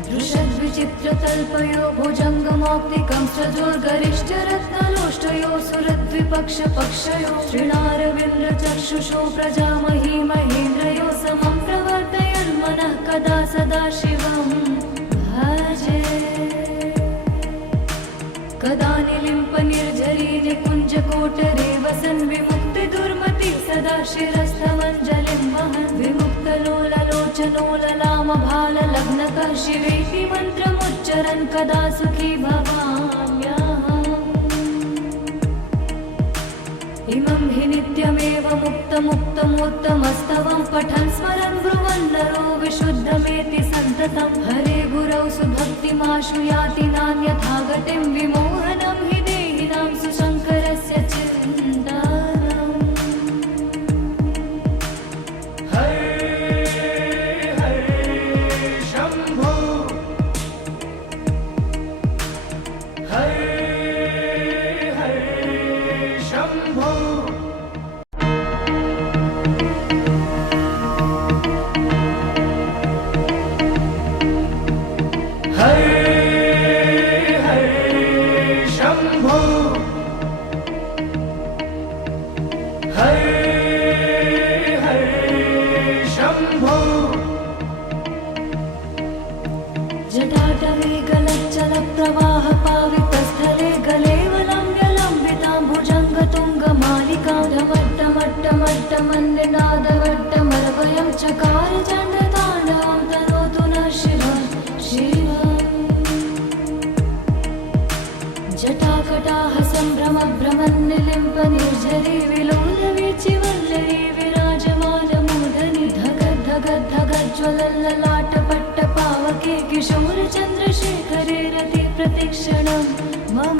दृशद्विचित्रतल्पयो भुजङ्गमौक्तिकं सजोर्गरिष्ठरत्नलोष्टयो सुरद्विपक्षपक्षयो श्रीणारविन्द्रचक्षुषो प्रजामही महेन्द्रयो समं प्रवर्तयन्मनः कदा सदा शिवं भजे कदा निलिम्पनिर्झरी निकुञ्जकोटरे वसन् विमुक्तिदुर्मति सदा शिरस्थमञ्जलिं वहन् विमुक्तलोललोचनो ललामभाललग्नकः शिवेति मन्त्रमुच्चरन् कदा सुखी भवाम्यहम् इमं हि नित्यमेव मुक्तमुक्तमोत्तमस्तवं पठन् स्मरन् ब्रुवन् नरो विशुद्धमेति सन्ततं हरे गुरौ सुभक्तिमाशु याति नान्यथा गतिं विमोहनं हि देहिनां सुशङ्करस्य चिन्तनम् हरे हरे शम्भो हरे हरे शम्भो हरे हरे शम्भो हरे हरे शम्भो जटाटवे गलच्चलप्रवाह पावितस्थले गलेवलम्ब्यलम्बितां भुजङ्गतुङ्गमालिकां ढमट्टमट्टमट्टमन्निनादवट्टमर्वयं चकार चण्डताण्डवं तनोतु नः शिवः जटाकटाः सम्भ्रमभ्रमन्निलिम्पनिर्झरी विलोलवीचिवल्लरी विराजमानमूर्धनि धगद्धगद्धगज्ज्वलल्ललाटपट्टपावके किशोरचन्द्रशेखरे रति प्रतिक्षणं मम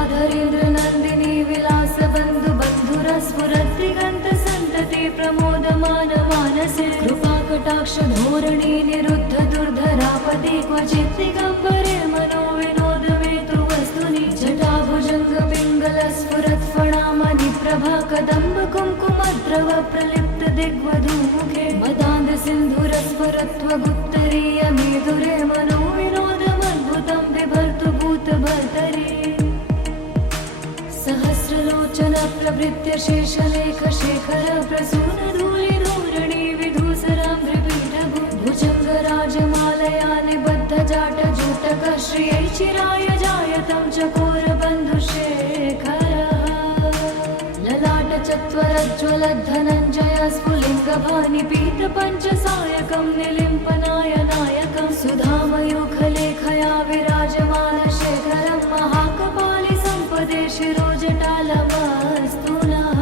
धराधरेन्द्रनन्दिनी विलासबन्धुबन्धुरस्फुरद्दिगन्तसन्तति प्रमोदमानमानसे कृपाकटाक्षधोरणी निरुद्ध दुर्धरापदे क्वचित् दिगम्बरे मनो विनोदमेतु वस्तुनि जटाभुजङ्गपिङ्गलस्फुरत्फणामणि प्रभा कदम्ब कुङ्कुमद्रव प्रलिप्त दिग्वधूमुखे मदान्धसिन्धुरस्फुरत्वगुत्तरीयमेधुरे मनो विनोदमद्भुतं बिभर्तु भूतभर्तरि सहस्रलोचन प्रभृत्य शेषलेख शेखर प्रसून धूलिधूरणि विधूसराम्भ्रिपीठभु भुजङ्गराजमालया निबद्ध जाटजूटकः श्रियै चिराय जायतं चकोरबन्धुशेखरः ललाटचत्वरज्ज्वलद्धनञ्जय स्फुलिङ्गभानिपीतपञ्चसायकं निलिम्पनाय नायकं सुधामयूखलेखया विराजमानशेखरं महाकपालि सम्पदे शिरोजटालमस्तु नः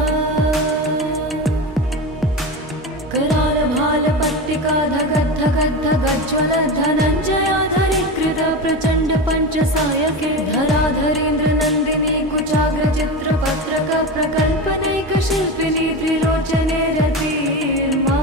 करालभालपट्टिका धगद्धगद्धगज्ज्वलद्धनञ्जयाधरीकृत प्रचण्ड पञ्चसायके धराधरेन्द्रनन्दिनी कुचाग्रचित्रपत्रक प्रकल्पनैकशिल्पिनी त्रिलोचने रतिर्मा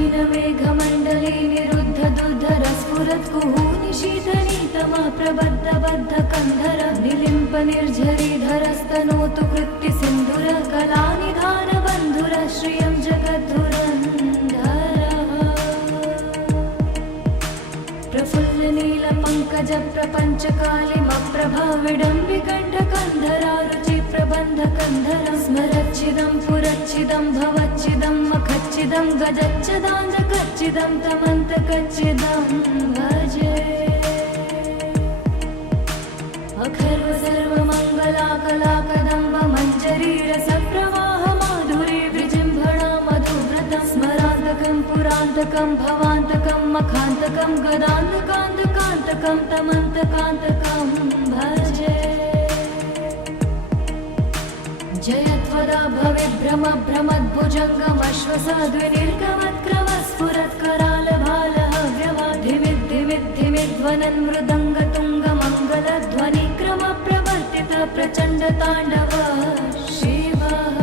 नवीनमेघमण्डली निरुद्ध दुर्धरस्फुरत्कुहूनि शीतनीतमः प्रबद्धबद्धकन्धर निलिम्पनिर्झरीधरस्तनोतु कृत्तिसिन्धुर कलानिधानबन्धुर श्रियं जगद्धुरन्धरः प्रफुल्लनीलपङ्कजप्रपञ्चकालिमप्रभा विडम्बिकण्ठकन्धरा रुचिप्रबन्धकन्धरं स्मरच्छिदं पुरच्छिदं भवच्छिदं मखच्छिदं गजच्छदान्धकच्छिदं तमन्तकच्छिदं भजे अखर्व सर्वमङ्गलाकलाकदम्ब मञ्जरी रसप्रवाह माधुरी विजृम्भणा मधुव्रतं स्मरान्तकं पुरान्तकं भवान्तकं मखान्तकं गदान्तकान्तकान्तकं तमन्तकान्तकं भजे जयत्वदा भविभ्रम भ्रमद्भुजङ्गमश्वसाद्विनिर्गमत्क्रमस्फुरत्करालभालहव्यवाधिमिद्धिमिद्धिमिध्वनन् मृदङ्गतुङ्गमङ्गलध्वनिक्रम प्रवर्तित प्रचण्डताण्डव शिवः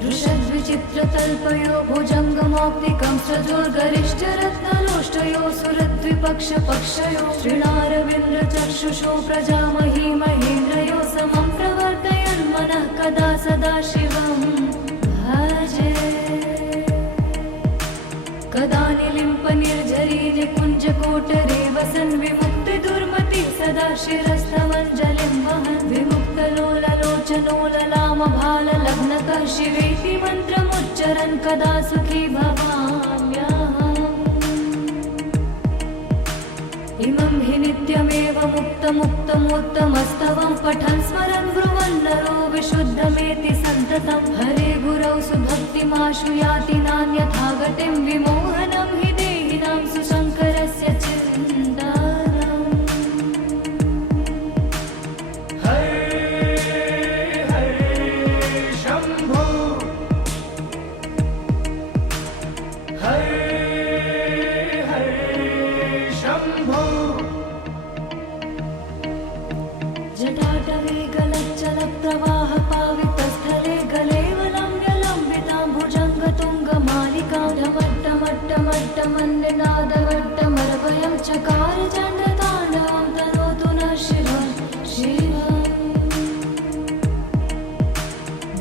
दृशद्विचित्रतल्पयो भुजङ्गमौक्तिकं सजोर्गरिष्ठरत्नलोष्टयो सुरद्विपक्षपक्षयो श्रीणारविन्द्रचक्षुषो प्रजामही महेन्द्रयो समं प्रवर्तयन् मनः कदा सदा शिवं भजे कदा निलिम्पनिर्झरी निकुञ्जकोटरे वसन् विमुक्तिदुर्मति सदा शिरस्थमञ्जलिं वहन् विमुक्तलोललोचनो ललामभाललग्नकः शिवेति मन्त्रमुच्चरन् कदा सुखी भवाम्यहम् इमं हि नित्यमेव मुक्तमुत्तमोत्तमस्तवं पठन् स्मरन् ब्रुवन् नरो विशुद्धमेति सन्ततं हरे गुरौ सुभक्तिमाशु याति नान्यथा गतिं विमोहनं हि देहिनां सुशङ्करस्य चिन्तनम् हरे हरे शम्भो हरे हरे शम्भो जटाटवे गलच्चलप्रवाहपावितस्थले गलेवलम्ब्यलम्बितां भुजङ्गतुङ्गमालिकां ढमट्टमट्टमट्टमन्निनादवट्टमरवयं चकार चण्डताण्डवं तनोतु नः शिवं शिवम्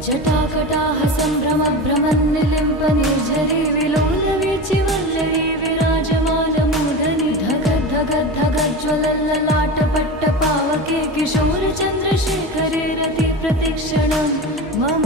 जटाकटाः सम्भ्रमभ्रमन्निलिम्पनिर्झरी विलोलवीचिवल्लरी विराजमानमूर्धनि धगद्धगद्धगज्ज्वलल्ललाटपट्टपावके किशोरचन्द्रशेखरे रति प्रतिक्षणं मम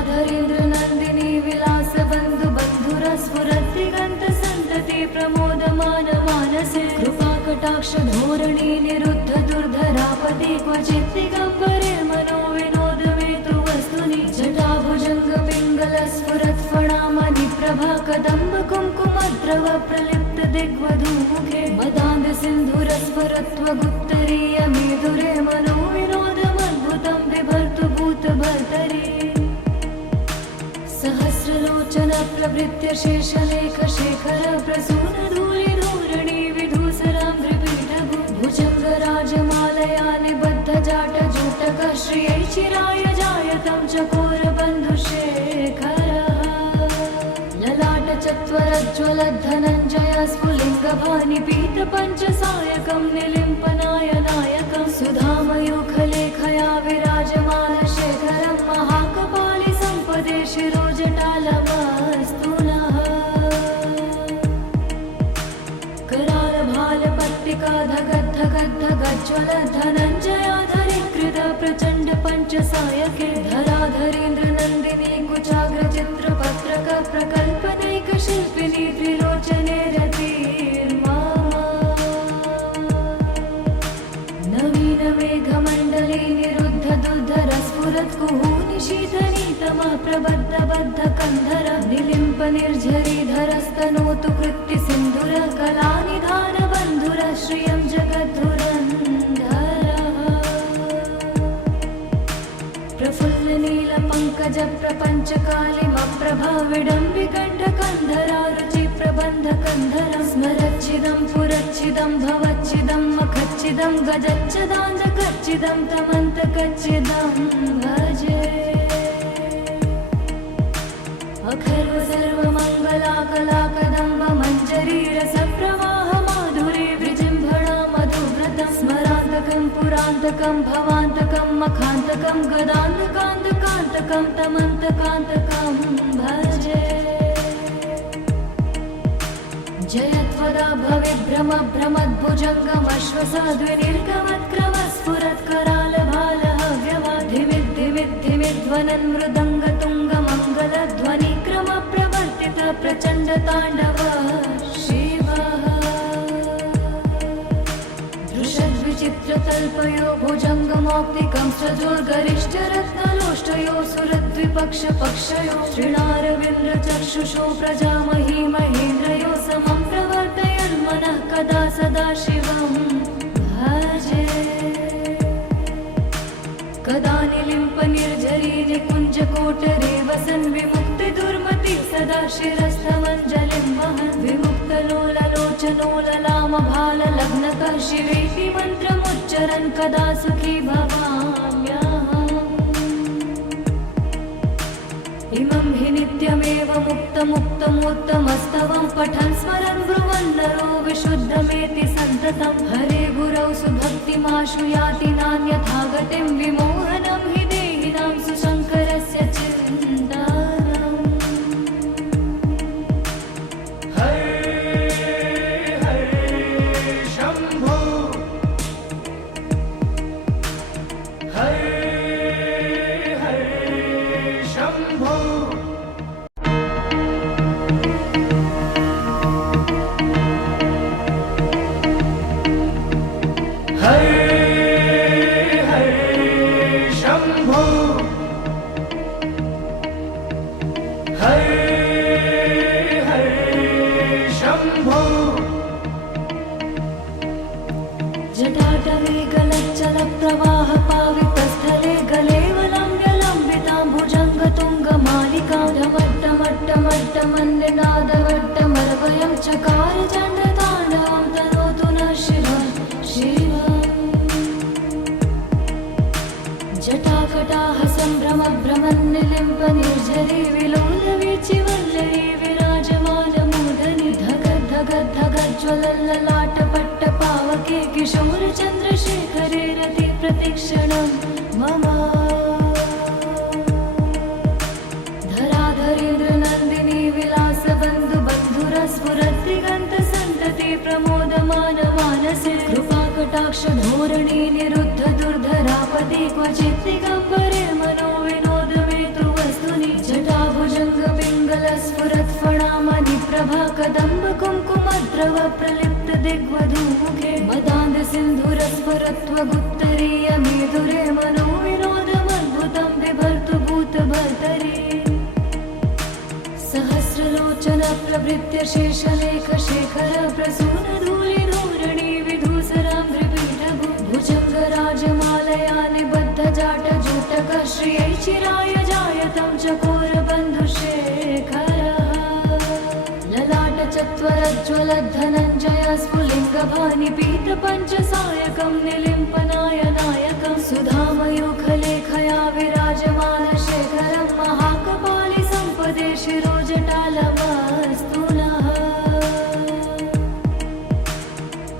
धराधरेन्द्रनन्दिनी विलासबन्धुबन्धुरस्फुरद्दिगन्तसन्तति प्रमोदमानमानसे कृपाकटाक्षधोरणी निरुद्ध दुर्धरापति क्वचित् दिगम्बरे मनो विनोदमेतु वस्तुनि जटाभुजङ्गपिङ्गलस्फुरत्फणामणिप्रभा कदम्ब कुङ्कुमद्रव प्रलिप्त दिग्वधूमुखे मदान्दसिन्धुरस्फुरत्वगुत्तरीयमेधुरे मनो विनोदमद्भुतं बिभर्तु भूतभर्तरि सहस्रलोचन प्रभृत्य शेषलेखशेखर प्रसूनधूलिधूरणि विधूसराङ्घ्रिपीठभु भुजङ्गराजमालया निबद्धजाटजूटकः श्रियै चिराय जायतं चकोरबन्धुशेखरः ललाटचत्वरज्ज्वलद्धनञ्जय स्फुलिङ्गभानिपीतपञ्चसायकं निलिम्पनायनायकं सुधामयूखलेखया विराजमानशेखरं महाकपालि सम्पदे शिरोजटालमस्तु नः करालभालपत्तिका धगद्धगद्धगज्ज्वलद्धनञ्जयाधरीकृत प्रचण्ड पञ्चसायके धराधरेन्द्रनन्दिनी कुचाग्रचित्रपत्रक प्रकल्पनैकशिल्पिनी त्रिलोचने रतिर्मा नवीनमेघमण्डले निरुद्ध दुर्धरस्फुरत्कुहूनिशीतनीतमः प्रबद्धबद्धकन्धर निलिम्पनिर्झरीधरस्तनोतु कृत्तिसिन्धुरः कलानिधानबन्धुरः श्रियं जगद्धुरन्धरः प्रफुल्लनीलपङ्कजप्रपञ्चकालिमप्रभा विडम्बिकण्ठकन्धरा रुचिप्रबन्धकन्धरं स्मरच्छिदं पुरच्छिदं भवच्छिदं मखच्छिदं गजच्छदान्धकच्छिदं तमन्तकच्छिदं भजे अखर्व सर्वमङ्गलाकलाकदम्ब मञ्जरी रसप्रवाह माधुरी विजृम्भणा मधुव्रतं स्मरान्तकं पुरान्तकं भवान्तकं मखान्तकं गदान्तकान्तकान्तकं तमन्तकान्तकं भजे जयत्वदा भविभ्रमभ्रमद्भुजङ्गमश्वसाद्विनिर्गमत्क्रमस्फुरत्करालभालहव्यवाधिमिद्धिमिद्धिमिध्वनन् मृदङ्गतुङ्गमङ्गलध्वनिक्रमप्रवर्तित प्रचण्डताण्डव शिवः दृशद्विचित्रतल्पयो भुजङ्गमौक्तिकं सजोर्गरिष्ठरत्नलोष्टयो सुरद्विपक्षपक्षयो श्रीणारविन्द्रचक्षुषो प्रजामही महेन्द्रयो समं प्रवर्तयन् मनः कदा सदा शिवं भजे कदा निलिम्पनिर्झरी निकुञ्जकोटरे वसन् विमुक्तिदुर्मति सदा शिरस्थमञ्जलिं वहन् विमुक्तलोललोचनो ललाम लामभाललग्नकः शिवेति मन्त्रमुच्चरन् कदा सुखी भवाम्यहम्। इमं हि नित्यमेव मुक्तमुत्तमोत्तमस्तवं पठन् स्मरन् ब्रुवन् नरो विशुद्धमेति सन्ततं। हरे गुरौ सुभक्तिमाशु याति नान्यथा गतिं विमोहनं हि देहिनां सुशङ्करस्य चिन्तनम्। हरे हरे शम्भो हरे हरे शम्भो हरे हरे शम्भो हरे हरे शम्भो जटाटवे गलच्चलप्रवाहपावितस्थले गलेवलम्ब्यलम्बिताम्बुजङ्गतुङ्गमालिकां ढमट्टमट्टमट्टमन्निनादवट्टमरवयं चकार चण्डताण्डवं तनोतु नः शिवः शिवम्। जटाकटाः सम्भ्रमभ्रमन्निलिम्पनिर्झरी विलोलवीचिवल्लरी विराजमानमूर्धनि धगद्धगद्धगज्ज्वलल्ललाटपट्टपावके किशोरचन्द्रशेखरे रति प्रतिक्षणं मम। धराधरेन्द्रनन्दिनी विलासबन्धुबन्धुरस्फुरद्दिगन्तसन्तति प्रमोदमानमानसे कृपाकटाक्षधोरणी निरुद्ध दुर्धरापदि क्वचित् दिगम्बरे मनो विनोदमेतु वस्तुनि। जटाभुजङ्गपिङ्गलस्फुरत्फणामणि प्रभा कदम्ब कुङ्कुमद्रव प्रलिप्त दिग्वधूमुखे मदान्धसिन्धुरस्फुरत्वगुत्तरीयमेधुरे मनो विनोदमद्भुतं बिभर्तु भूतभर्तरि। सहस्रलोचन प्रभृत्य शेषलेखशेखर प्रसूनधूलिधूरणि विधूसराम्भ्रिपीठभु भुजङ्गराजमालया निबद्धजाटजूटकः श्रियै चिराय जायतं चकोरबन्धुशेखरः। ललाटचत्वरज्ज्वलद्धनञ्जय स्फुलिङ्गभानिपीतपञ्चसायकं निलिम्पनायनायकं सुधामयूखलेखया विराजमानशेखरं महाकपालि सम्पदे शिरोजटालमस्तु नः।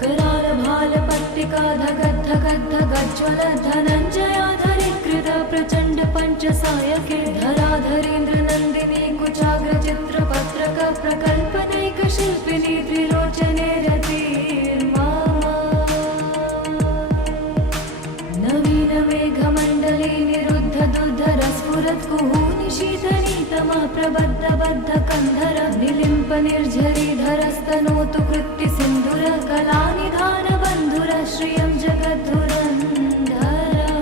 करालभालपट्टिका धगद्धगद्धगज्ज्वलद्धनञ्जयाधरीकृत प्रचण्ड पञ्चसायके धराधरेन्द्रनन्दिनी कुचाग्रचित्रपत्रक प्रकल्पनैकशिल्पिनी त्रिलोचने रतिर्मा। नवीनमेघमण्डली निरुद्ध दुर्धरस्फुरत्कुहूनि शीतनीतमः प्रबद्धबद्धकन्धर निलिम्प निर्झरीधरस्तनोतु कृत्तिसिन्धुर कलानिधानबन्धुर श्रियं जगद्धुरन्धरः।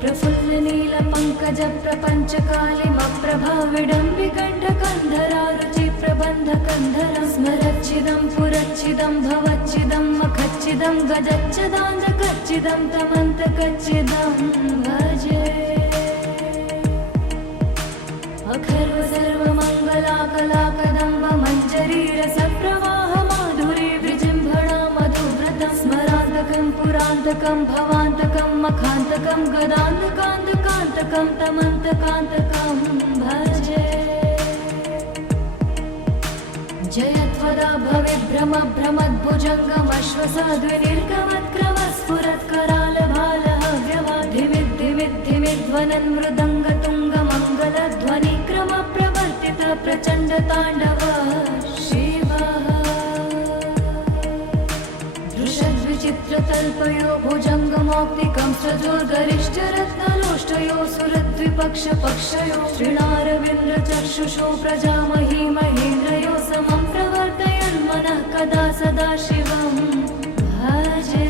प्रफुल्लनीलपङ्कजप्रपञ्चकालिमप्रभा विडम्बिकण्ठकन्धरा रुचिप्रबन्धकन्धरं स्मरच्चिदं पुरच्चिदं भवच्चिदं मखच्चिदं गजच्चदान्धकच्चिदं तमन्तकच्चिदं भजे। अखर्व सर्वमङ्गलाकलाकदम्ब मञ्जरी रसप्रवाह माधुरी विजृम्भणा मधुव्रतं स्मरान्तकं पुरान्तकं भवान्तकं मखान्तकं गदान्तकान्तकान्तकं तमन्तकान्तकं भजे। जयत्वदा भवेद्भ्रमभ्रमद्भुजङ्गमश्वसाद्विनिर्गमत्क्रमस्फुरत्करालभालः मृदङ्गतुङ्गमङ्गलध्वनिक्रमप्रवर्तित प्रचण्डताण्डवः शिवः। दृशद्विचित्रतल्पयो भुजङ्गमौक्तिकं सजोर्गरिष्ठरत्नलोष्टयो सुरद्विपक्षपक्षयो श्रीणारविन्द्रचक्षुषो प्रजामही महेन्द्रयो समं प्रवर्तयन् मनः कदा सदा शिवं भजे।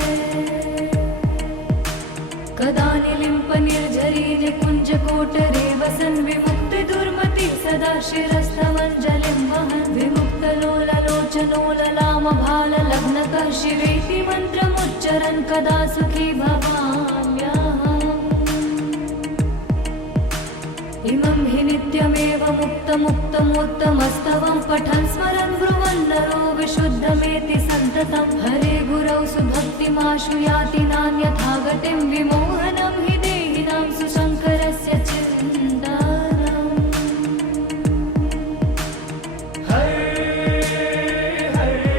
कदा निलिम्पनिर्झरी निकुञ्जकोटरे वसन् विमुक्तिदुर्मति सदा शिरस्थमञ्जलिं वहन् विमुक्तलोललोचनोललामभाललग्नकः शिवेति मन्त्रमुच्चरन् कदा सुखी भवाम्यहम्। इमं हि नित्यमेव मुक्तमुत्तमोत्तमस्तवं पठन् स्मरन् ब्रुवन् नरो भक्तिमाशु याति नान्यथा गतिं विमोहनं हि देहिनां सुशङ्करस्य चिन्तनम्। हरे हरे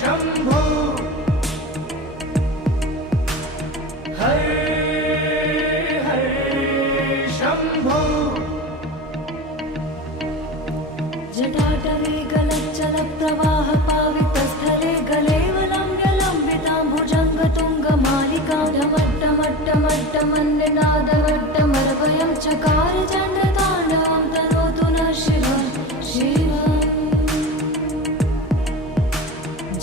शम्भो हरे हरे शम्भो जटाटवे गलच्चलप्रवाह पावितस्थले गलेवलम्ब्यलम्बितां भुजङ्गतुङ्गमालिकां ढमट्टमट्टमट्टमन्निनादवट्टमर्वयं चकार चण्डताण्डवं तनोतु नः शिवं शिवम्।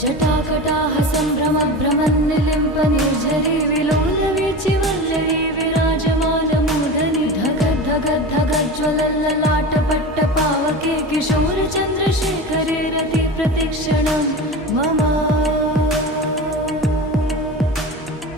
जटाकटाः सम्भ्रमभ्रमन्निलिम्पनिर्झरी विलोलवीचिवल्लरी विराजमानमूर्धनि धगद्धगद्धगज्ज्वलल्ललाटपट्टपावके किशोरचन्द्रशेखरे रति प्रतिक्षणं मम।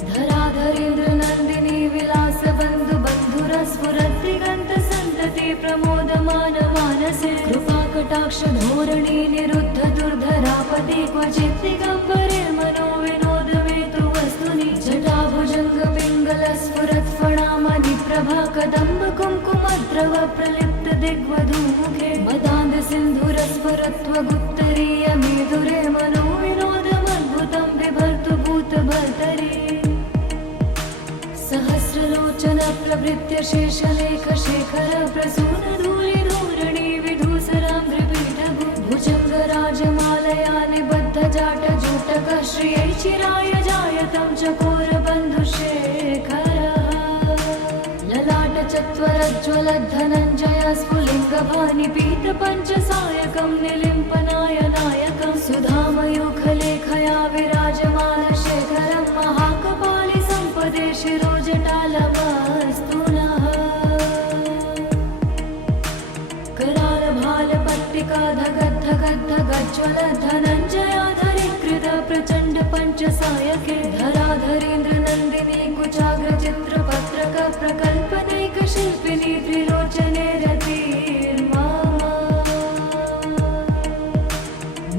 धराधरेन्द्रनन्दिनी विलासबन्धुबन्धुरस्फुरद्दिगन्तसन्तति प्रमोदमानमानसे कृपाकटाक्षधोरणी निरुद्ध दुर्धरापति क्वचित् दिगम्बरे मनो विनोदमेतु वस्तुनि जटाभुजङ्गपिङ्गलस्फुरत्फणामणि प्रभा कदम्ब कुङ्कुमद्रव प्रलिप्त दिग्वधूमुखे मदान्ध सिन्धुरस्फुरत्वगुप्तरीय मेधुरे मनो विनोदमद्भुतं बिभर्तु भूतभर्तरि सहस्रलोचन प्रभृत्य शेषलेख शेखर प्रसून धूलिधूरणि विधूसरां त्रिपीठभु भुजङ्गराजमालया निबद्ध जाटजूटक श्रियै चिराय जायतं चकोरबन्धुशेखरः ललाटचत्वरज्ज्वलद्धनञ्जय स्फुलिङ्गभानिपीतपञ्चसायकं निलिम्पनाय नायकं सुधामयूखलेखया विराजमानशेखरं महाकपालि सम्पदे शिरोजटालमस्तु नः। करालभालपट्टिका धगद्धगद्धगज्ज्वलद्धनञ्जयाधरीकृत प्रचण्ड पञ्चसायके धराधरेन्द्रनन्दिनी कुचाग्रचित्रपत्रक प्रकल्पनैकशिल्पिनी त्रिलोचने रतिर्मा।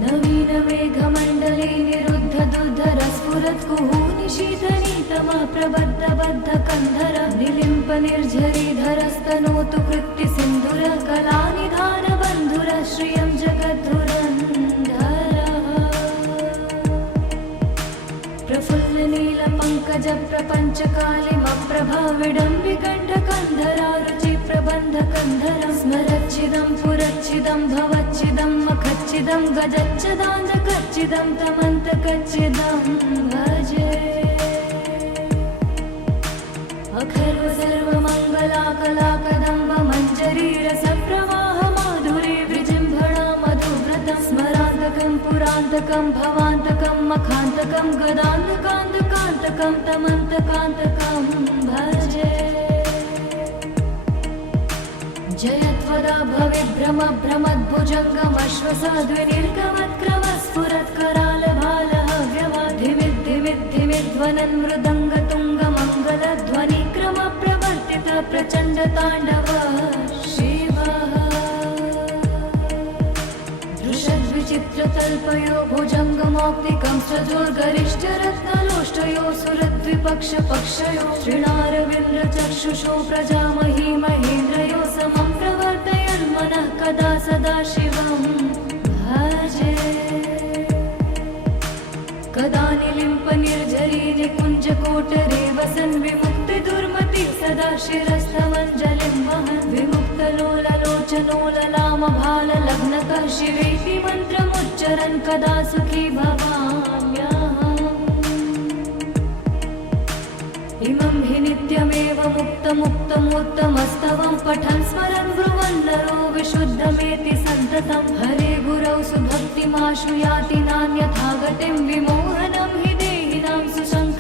नवीनमेघमण्डले निरुद्ध दुर्धरस्फुरत्कुहूनि शीतनीतमा प्रबद्धबद्धकन्धर निलिम्प निर्झरीधरस्तनोतु कृत्तिसिन्धुर कलानिधानबन्धुर श्रियं जगद्धुरन्धरः प्रफुल्लनीलपङ्कज प्रपञ्चकालिमप्रभा विडम्बिकण्ठकन्धरा रुचिप्रबन्धकन्धरं स्मरच्छिदं पुरच्छिदं भवच्छिदं मखच्छिदं गजच्छदान्धकच्छिदं तमन्तकच्छिदं भजे। अखर्व सर्वमङ्गलाकलाकदम्ब मञ्जरी रसप्रवाह माधुरी विजृम्भणा मधुव्रतं स्मरान्तकं पुरान्तकं भवान्तकं मखान्तकं गदान्तकान्तकान्तकं तमन्तकान्तकं भजे। जयत्वदा भविभ्रम भ्रमद्भुजङ्गमश्वसाद्विनिर्गमत्करालभालहव्यवाधिमिद्धिमिद्धिमिध्वनन् मृदङ्गतुङ्गमङ्गलध्वनिक्रम प्रवर्तित प्रचण्डताण्डव शिवः। दृशद्विचित्रतल्पयो भुजङ्गमौक्तिकं सजोर्गरिष्ठरत्नलोष्टयो सुरद्विपक्षपक्षयो श्रीणारविन्द्रचक्षुषो प्रजामही महेन्द्रयो समं प्रवर्तयन्मनः कदा सदा शिवं भजे। कदा निलिम्प निर्झरी निकुञ्जकोटरे वसन् विमुक्तिदुर्मति सदा शिरस्थमञ्जलिं वहन् विमुक्तलोललोचनो ललामभाललग्नकः शिवेति मन्त्रमुच्चरन् कदा सुखी भवाम्यहम्। इमं हि नित्यमेव मुक्तमुक्तमोत्तमस्तवं पठन् स्मरन् ब्रुवन् नरो विशुद्धमेति सन्ततं हरे गुरौ सुभक्तिमाशु याति नान्यथा गतिं विमोहनं हि देहिनां सुशङ्करस्य